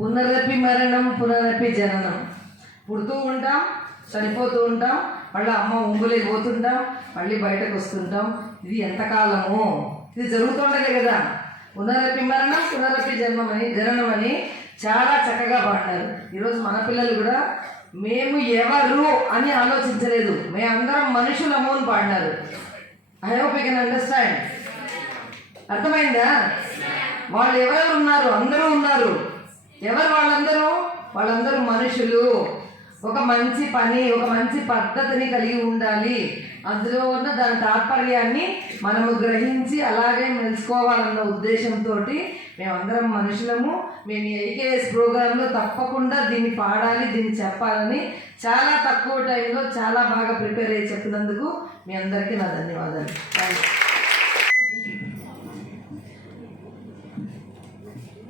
పునరపి మరణం పునరపి జననం, పుడుతూ ఉంటాం, చనిపోతూ ఉంటాం, మళ్ళీ అమ్మ ఉంగులే పోతుంటాం, మళ్ళీ బయటకు వస్తుంటాం. ఇది ఎంతకాలము, ఇది జరుగుతుండదే కదా. పునరపి మరణం పునరపి జననం అని చాలా చక్కగా పాడారు. ఈరోజు మన పిల్లలు కూడా మేము ఎవరు అని ఆలోచించలేదు, మేమందరం మనుషులము అని పాడినారు. I hope you can understand. అర్థమైందా? వాళ్ళు ఎవరెవరు ఉన్నారు? అందరూ ఉన్నారు. ఎవరు వాళ్ళందరూ? వాళ్ళందరూ మనుషులు. ఒక మంచి పని, ఒక మంచి పద్ధతిని కలిగి ఉండాలి. అందులో ఉన్న దాని తాత్పర్యాన్ని మనము గ్రహించి అలాగే మెలుసుకోవాలన్న ఉద్దేశంతో మేమందరం మనుషులము. మేము ఈ ఐకేఎస్ ప్రోగ్రాంలో తప్పకుండా దీన్ని పాడాలి, దీన్ని చెప్పాలని చాలా తక్కువ టైంలో చాలా బాగా ప్రిపేర్ అయ్యి చెప్పినందుకు మీ అందరికీ నా ధన్యవాదాలు.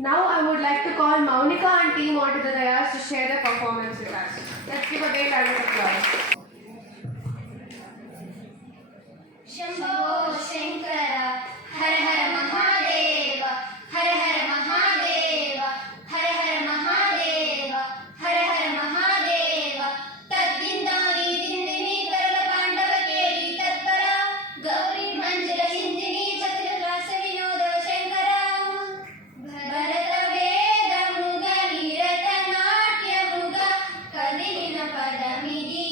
Now I would like to call Maunika and team onto the dais to share their performance with us. Let's give a big round of applause. Shambho Shankar हर हर महादेव हर हर महादेव हर हर महादेव हर हर महादेव तद्दिंदानी दिंदिनी तरल पांडव केली तत्पर गौरी मंजल सिंधिनी चतुर्रास विनोद शंकर भरत वेद मुग निरत नाट्य मुग कदिलिन पदमिदी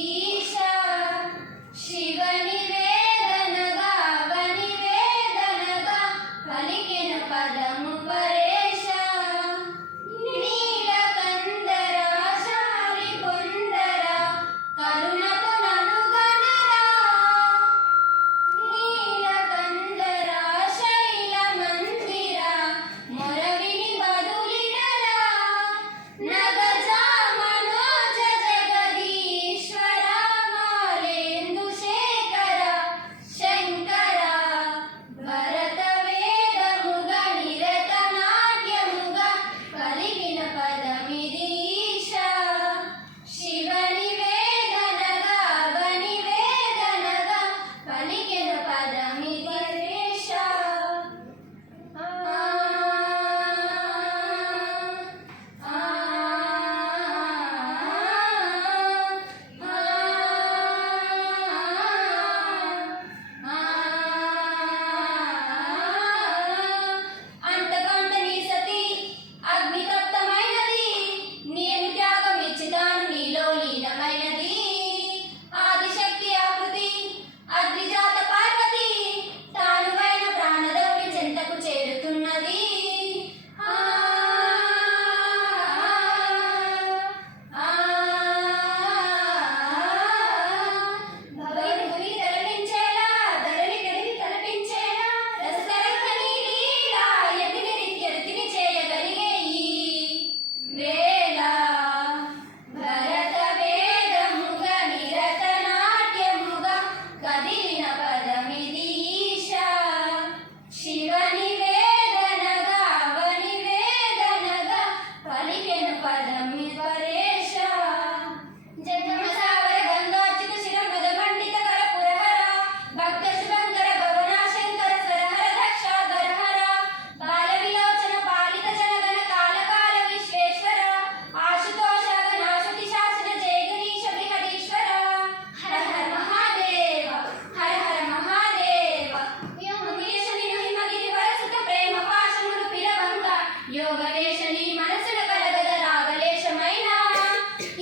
యోగలేశని మనసున కలగద రాగలేశమైన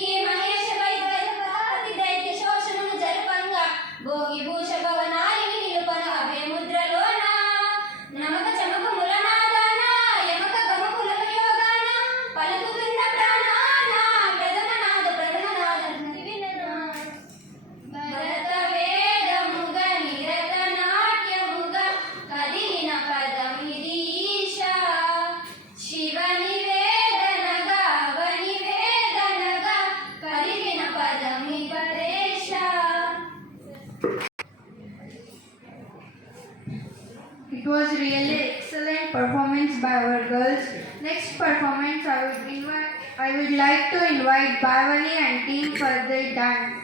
ఈ మహేష వైద్య దైత్య శోషణము జరుపంగా భోగి భూష భవనాలి నిలుపన అభయముద్రలోన నమక చమకముల నాదాన యమక గమకుల యోగాన పలుకుతున్న ప్రాణాన ప్రథమనాద భరత వేదముగ నిరత నాట్యముగ కదిలిన పదమిదీశ శివ నివేదనగా అవనివేదనగా కలిగిన పదమి పరేశ. It was really excellent performance by our girls. Next performance, I would like to invite Bhavani and team for the dance.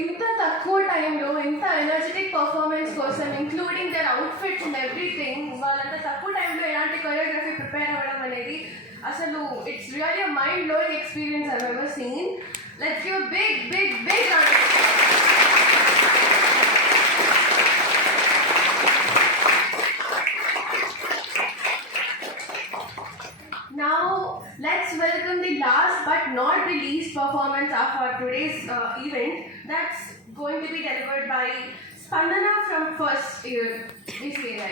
ఇంత తక్కువ టైంలో ఇంత ఎనర్జెటిక్ పర్ఫార్మెన్స్ కోసం including their outfits and everything వాళ్ళంత తక్కువ టైంలో ఎలాంటి కొరియోగ్రఫీ ప్రిపేర్ అవ్వడం అనేది అసలు it's really a mind blowing experience I ever seen. Let's give a big round of applause. Now let's welcome the last but not the least performance of our today's event. That's going to be delivered by Spandana from first year BCA.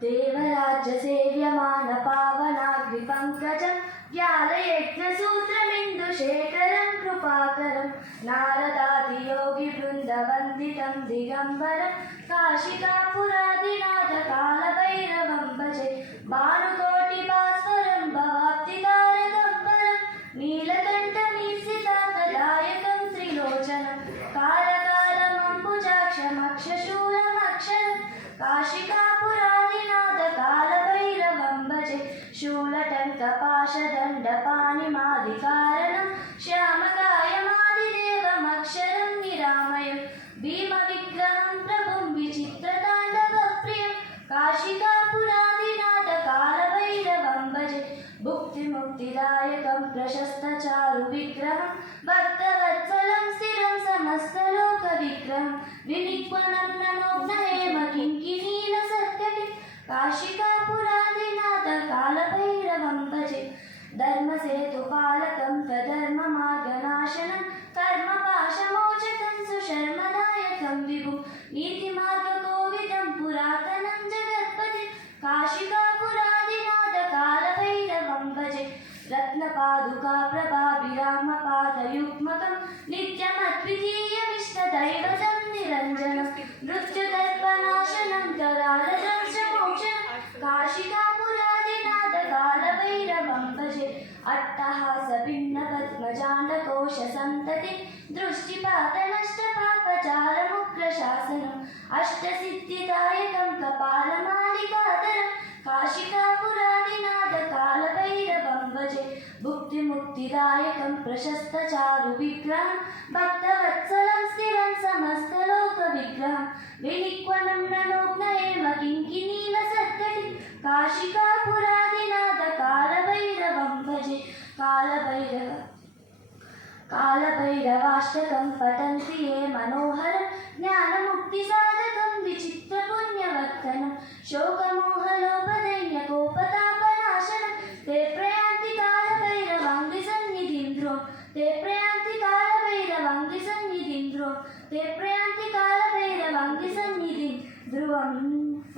దేవరాజ్య సేవ్యమాన పావనాగ్ని పంకజం వ్యాలయజ్ఞసూత్రమిందు శేఖరం కృపాకరం నారదాది యోగి బృందవందితం దిగంబరం కాశికాపురాదినాథ కాలభైరవం భజే భానుకోటి భాస్వరం భవాప్తి తారకంబరం నీలకంఠమీర్షితాంగదాయకం త్రిలోచనం కాలకాలమంబుజాక్షమక్షశూలమక్షరం కాశికాపురాదినాథ కాలభైరవం భజే శూలటంకపాశదండపాణిమాదికారణం శ్యామకాయమాదిదేవమక్షరం నిరామయం భీమ విగ్రహం ప్రభుం విచిత్రతాండవప్రియం కాశికాపురాదినాథ కాలభైరవం భజే భుక్తిముక్తిదాయకం ప్రశస్తచారు విగ్రహం భక్తవత్సలం స్థిరం సమస్తలోక విగ్రహం వినిక్వనం ననోగ్న హేమ కింకినీల సత్కటి కాశికాపురాదినాథ కాలభైరవం భజే ధర్మసేతుపాలకం స్వధర్మ మార్గనాశనం కర్మపాశమోచకం సుశర్మదాయకం విభుం నీతిమార్గకోవిదం పురాతనం జగత్పతి కాశికాపురాదినాథ కాలభైరవం భజే రత్నపాదుకా ప్రభాభిరామపాదయుగ్మకం నిత్యమద్వితీయమిష్టదైవతం నిరంజనం మృత్యుదర్పనాశనం కరాళదర్శమోక్షం కాశికాపురాదినాథ కాలభైరవం భజే అట్టహాస భిన్న పద్మజాండకోశ సంతతి దృష్టిపాతనష్టపాపచారముగ్రశాసనం అష్టసిద్ధిదాయకం కపాలమాలికాధరం కాశికాపురాదినాథ కాలభైరవం భజే భుక్తిముక్తిదాయకం ప్రశస్తచారు విగ్రహం భక్తవత్సలం స్థిరం సమస్తలోక విగ్రహం వినిక్వనం ననోగ్న ఏవ కింకినీల సత్కటి కాశికాపురాదినాథ కాలభైరవం భజే కాలభైరవాష్టకం పఠంతి ఏ మనోహరం జ్ఞానముక్తిసాధకం విచిత్రపుణ్యవర్ధనం శోకమోహలోపదైన్యకోపతాపనాశనం ते प्रयान्ति कालभैरवाङ्गि सन्निधिं ध्रुवं ते प्रयान्ति कालभैरवाङ्गि सन्निधिं ध्रुवं ते प्रयान्ति कालभैरवाङ्गि सन्निधिं ध्रुवम्.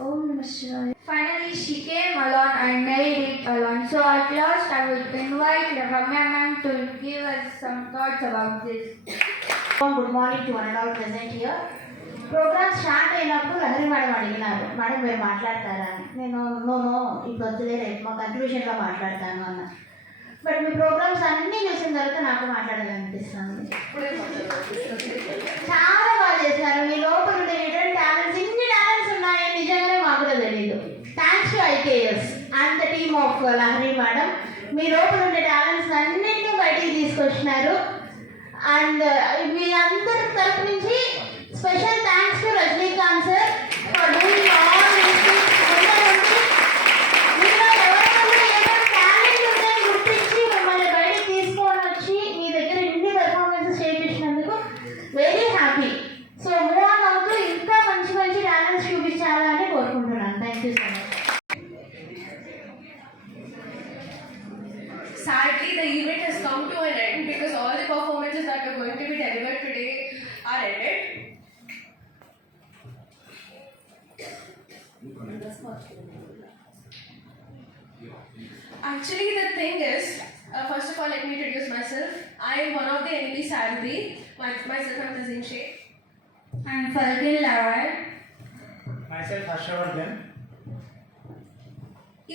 Om Namah Shivaya. Finally, she came alone and made it alone. So at last, I would invite Ramya ma'am to give us some thoughts about this. Good morning to one and all present here. Program start అయినప్పుడు లహరి మేడం అడిగినారు, మేడం మీరు మాట్లాడతారా అని. నేను నోనో ఇప్పుడు వద్దులే, రేపు మా కంట్రిబ్యూషన్లో మాట్లాడతాను అన్న. బట్ మీ ప్రోగ్రామ్స్ అన్నీ చూసిన తర్వాత నాకు మాట్లాడాలనిపిస్తుంది. చాలా బాగా చేశారు. మీ లోపల ఉండే రిటర్న్ టాలెంట్స్, ఇన్ని టాలెంట్స్ ఉన్నాయని నిజంగానే మాకు కూడా తెలియదు. Thanks to IKS and the team of Lahari madam. మీ లోపల ఉండే టాలెంట్స్ అన్నింటినీ బయటికి తీసుకొచ్చినారు. అండ్ మీ అందరి తరపు నుంచి special thanks to Rajinikanth sir for doing all these things. మీలో ఎవరైనా ఏదో టాలెంట్ ఉందని గుర్తించి మిమ్మల్ని బయటికి తీసుకొని వచ్చి మీ దగ్గర ఇన్ని పెర్ఫార్మెన్సెస్ చేయించినందుకు very happy. So move on అవుతూ ఇంకా మంచి మంచి టాలెంట్స్ చూపించాలని కోరుకుంటున్నాను. Thank you so much. Sadly, the event has come to an end because all the performances that are going to be delivered today are ended. Actually, the thing is, first of all, let me introduce myself. I am one of the NP Sarthi. Myself, I'm Tazeen Sheikh. And Falgil Lawal. myself Harshavardhan.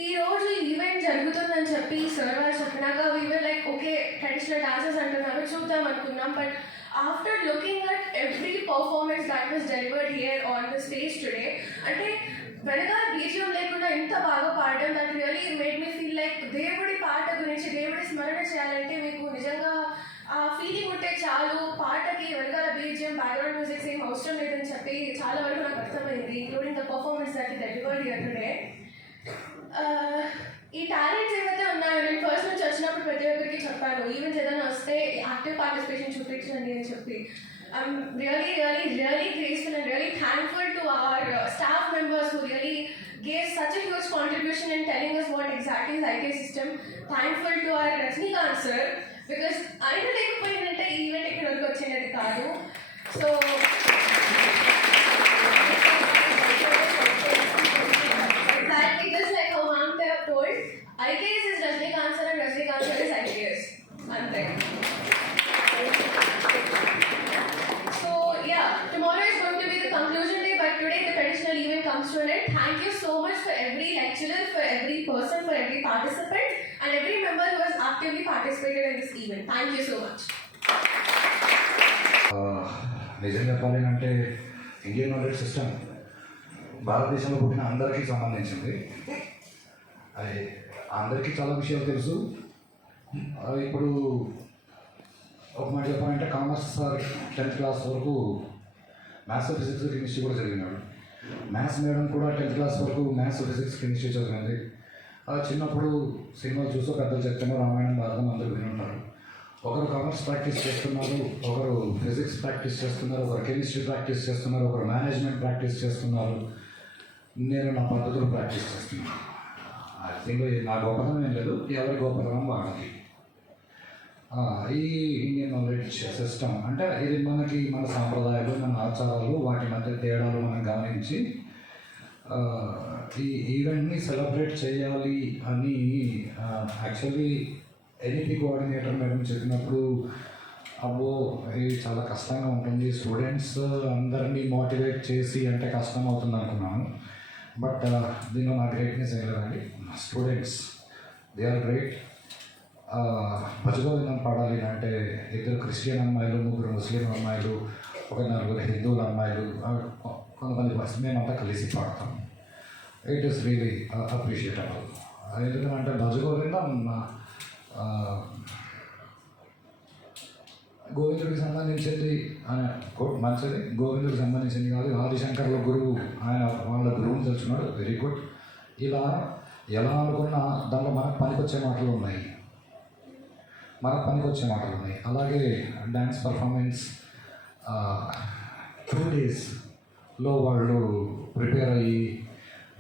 ఈ రోజు ఈవెంట్ జరుగుతుందని చెప్పి సార్ వాళ్ళు చెప్పినాక we were like okay traditional dances అంటున్నారు చూద్దాం అనుకున్నాం. But after looking at every performance that was delivered here on the stage today, అంటే వెనకాల బీజియం లేకుండా ఇంత బాగా పాడడం దట్ రియలీ మేడ్ దేవుడి పాట గురించి, దేవుడి స్మరణ చేయాలంటే మీకు నిజంగా ఆ ఫీలింగ్ ఉంటే చాలు. పాటకి వెనకాల బీజిఎం, బ్యాక్గ్రౌండ్ మ్యూజిక్స్ ఏం అవసరం లేదని చెప్పి చాలా వరకు నాకు అర్థమైంది, including the performance that delivered here today. ఈ టాలెంట్స్ ఏవైతే ఉన్నాయో నేను ఫస్ట్ నుంచి వచ్చినప్పుడు ప్రతి ఒక్కరికి చెప్పాను, ఈవెంట్స్ ఏదైనా వస్తే యాక్టివ్ పార్టిసిపేషన్ చూపించండి అని చెప్పి. I'm really grateful and really thankful to our staff members who really gave such a huge contribution in telling us what exactly is IK system. Thankful to our Rajnikant sir, because I know lekopoyinante ee event ikkada varaku vachinadi kaadu. So exactly just like how ma'am have told, IKS is Rajnikant sir and Rajnikant sir is IKS. Ante. Tomorrow is going to be the conclusion day, but today the traditional event comes to an end. Thank you so much for every lecturer, for every person, for every participant, and every member who has actively participated in this event. Thank you so much. నిజంగా చెప్పాలంటే ఇండియన్ నాలెడ్జ్ సిస్టమ్ భారతదేశంలో పుట్టిన అందరికీ సంబంధించింది. అది అందరికీ చాలా విషయాలు తెలుసు. ఇప్పుడు ఒక మాట చెప్పాలంటే కామర్స్ సార్ 10th క్లాస్ వరకు మ్యాథ్స్, ఫిజిక్స్, కెమిస్ట్రీ కూడా చదివినాడు. మ్యాథ్స్ మేడం కూడా 10th క్లాస్ వరకు మ్యాథ్స్, ఫిజిక్స్, కెమిస్ట్రీ చదివింది. చిన్నప్పుడు సినిమాలు చూస్తూ పెద్దలు చెప్తాను, రామాయణం, భారతం అందరూ విని ఉంటారు. ఒకరు కామర్స్ ప్రాక్టీస్ చేస్తున్నారు, ఒకరు ఫిజిక్స్ ప్రాక్టీస్ చేస్తున్నారు, ఒకరు కెమిస్ట్రీ ప్రాక్టీస్ చేస్తున్నారు, ఒకరు మేనేజ్మెంట్ ప్రాక్టీస్ చేస్తున్నారు. నేను నా పద్ధతులు ప్రాక్టీస్ చేస్తున్నాను. ఐ థింక్ నా గొప్పతనం ఏం లేదు, ఎవరి గొప్పతనం వాళ్ళకి. ఈ ఇండియన్ నాలెడ్జ్ సిస్టమ్ అంటే ఇది మనకి మన సాంప్రదాయాలు, మన ఆచారాలు, వాటి మధ్య తేడాలు మనం గమనించి ఈ ఈవెంట్ని సెలబ్రేట్ చేయాలి అని యాక్చువల్లీ ఎన్ఈపీ కోఆర్డినేటర్ మేడం చెప్పినప్పుడు అబ్బో ఇది చాలా కష్టంగా ఉంటుంది, స్టూడెంట్స్ అందరినీ మోటివేట్ చేసి అంటే కష్టం అవుతుంది అనుకున్నాను. బట్ దీనిలో నా గ్రేట్నెస్ ఏం లేదండి. Students they are great. Bhaja Govindam పాడాలి అంటే 2 క్రిస్టియన్ అమ్మాయిలు, 3 ముస్లిం అమ్మాయిలు, 4 హిందువుల అమ్మాయిలు, కొంతమంది మేమంతా కలిసి పాడతాం. It is really appreciable. ఎందుకంటే భజగోవిందం గోవిందుడికి సంబంధించింది అని మంచిది, గోవిందుడికి సంబంధించింది కాదు. ఆదిశంకర్ల గురువు ఆయన వాళ్ళ గురువుని తెలుసుకున్నాడు, వెరీ గుడ్. ఇలా ఎలా అనుకున్నా దాంట్లో మనకు పనికొచ్చే మాటలు ఉన్నాయి. అలాగే డ్యాన్స్ పర్ఫార్మెన్స్ 2 డేస్లో వాళ్ళు ప్రిపేర్ అయ్యి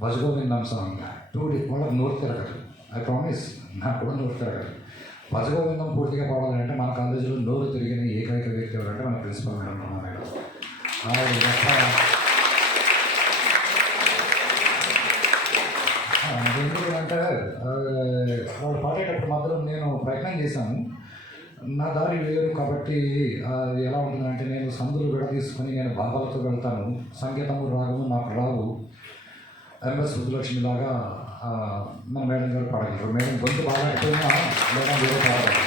భజగోవిందం సాంగ్ 2 డేస్ వాళ్ళకి నోరు తిరగదు. ఐ ప్రామిస్, నాకు కూడా నోరు తిరగదు. భజగోవిందం పూర్తిగా పాడాలంటే మన కాలేజీలో నోరు తిరిగిన ఏకైక వ్యక్తి ఎవరంటే మన ప్రిన్సిపల్ మేడం రమా మేడం. ఎందుకంటే వాళ్ళు పాడేటప్పుడు మాత్రం నేను ప్రయత్నం చేశాను. నా దారి వేరు కాబట్టి ఎలా ఉంటుందంటే నేను సందులు విడదీసుకొని నేను భావాలతో వెళ్తాను. సంగీతము, రాగము నాకు రావు. ఎంఎస్ సుబ్బలక్ష్మిలాగా మన మేడం గారు పాడగలరు. మేడం గొంతు బాగా అయిపోయినా మేడం వేరే పాడగలరు.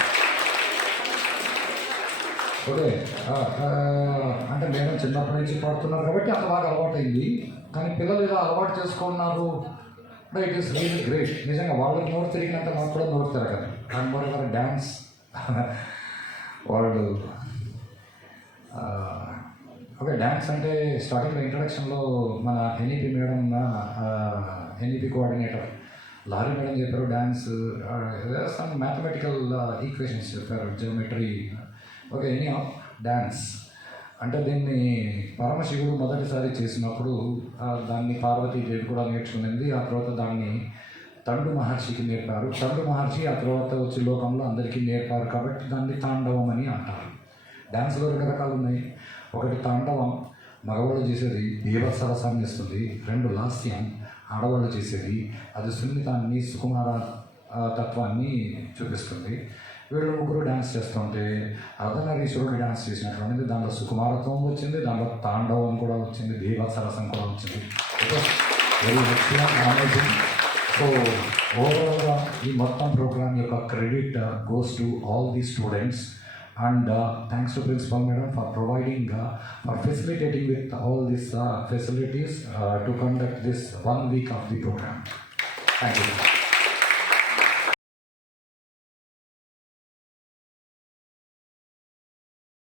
ఓకే, అంటే మేడం చిన్నప్పటి నుంచి పాడుతున్నారు కాబట్టి అంత బాగా అలవాటు అయింది. కానీ పిల్లలు ఇలా అలవాటు చేసుకున్నారు. It is really great. నిజంగా వాళ్ళకి నోరు తిరిగినంత నాకు కూడా నోరు తిరగదు. అండ్ మోర్ ఎవర్ డ్యాన్స్ వాళ్ళు ఓకే. డ్యాన్స్ అంటే స్టార్టింగ్లో ఇంట్రడక్షన్లో మన NEP madam, NEP coordinator lorry madam చెప్పారు డ్యాన్స్ సమ్ మ్యాథమెటికల్ ఈక్వేషన్స్ చెప్పారు, జియోమెట్రీ. ఓకే, ఎనీ డ్యాన్స్ అంటే దీన్ని పరమశివుడు మొదటిసారి చేసినప్పుడు దాన్ని పార్వతీదేవి కూడా నేర్చుకునింది. ఆ తర్వాత దాన్ని తండు మహర్షికి నేర్పారు. తండు మహర్షి ఆ తర్వాత వచ్చి లోకంలో అందరికీ నేర్పారు కాబట్టి దాన్ని తాండవం అని అంటారు. డ్యాన్స్లో 2 రకాలు ఉన్నాయి. ఒకటి తాండవం, మగవాళ్ళు చేసేది బీభత్సరసాన్ని ఇస్తుంది. 2 లాస్యం, ఆడవాళ్ళు చేసేది అది సున్నితాన్ని, సుకుమార తత్వాన్ని చూపిస్తుంది. వీళ్ళు 3 డ్యాన్స్ చేస్తుంటే అర్ధనారీశ్వరుడు డ్యాన్స్ చేసినటువంటిది దాంట్లో సుకుమారత్వం వచ్చింది, దాంట్లో తాండవం కూడా వచ్చింది, బీభత్సరసం కూడా వచ్చింది. Very excellent, amazing. సో ఓవరాల్గా ఈ మొత్తం ప్రోగ్రామ్ యొక్క credit goes to all the students and thanks to Principal Madam for providing, for facilitating with all these facilities to conduct this 1 week of the program. Thank you.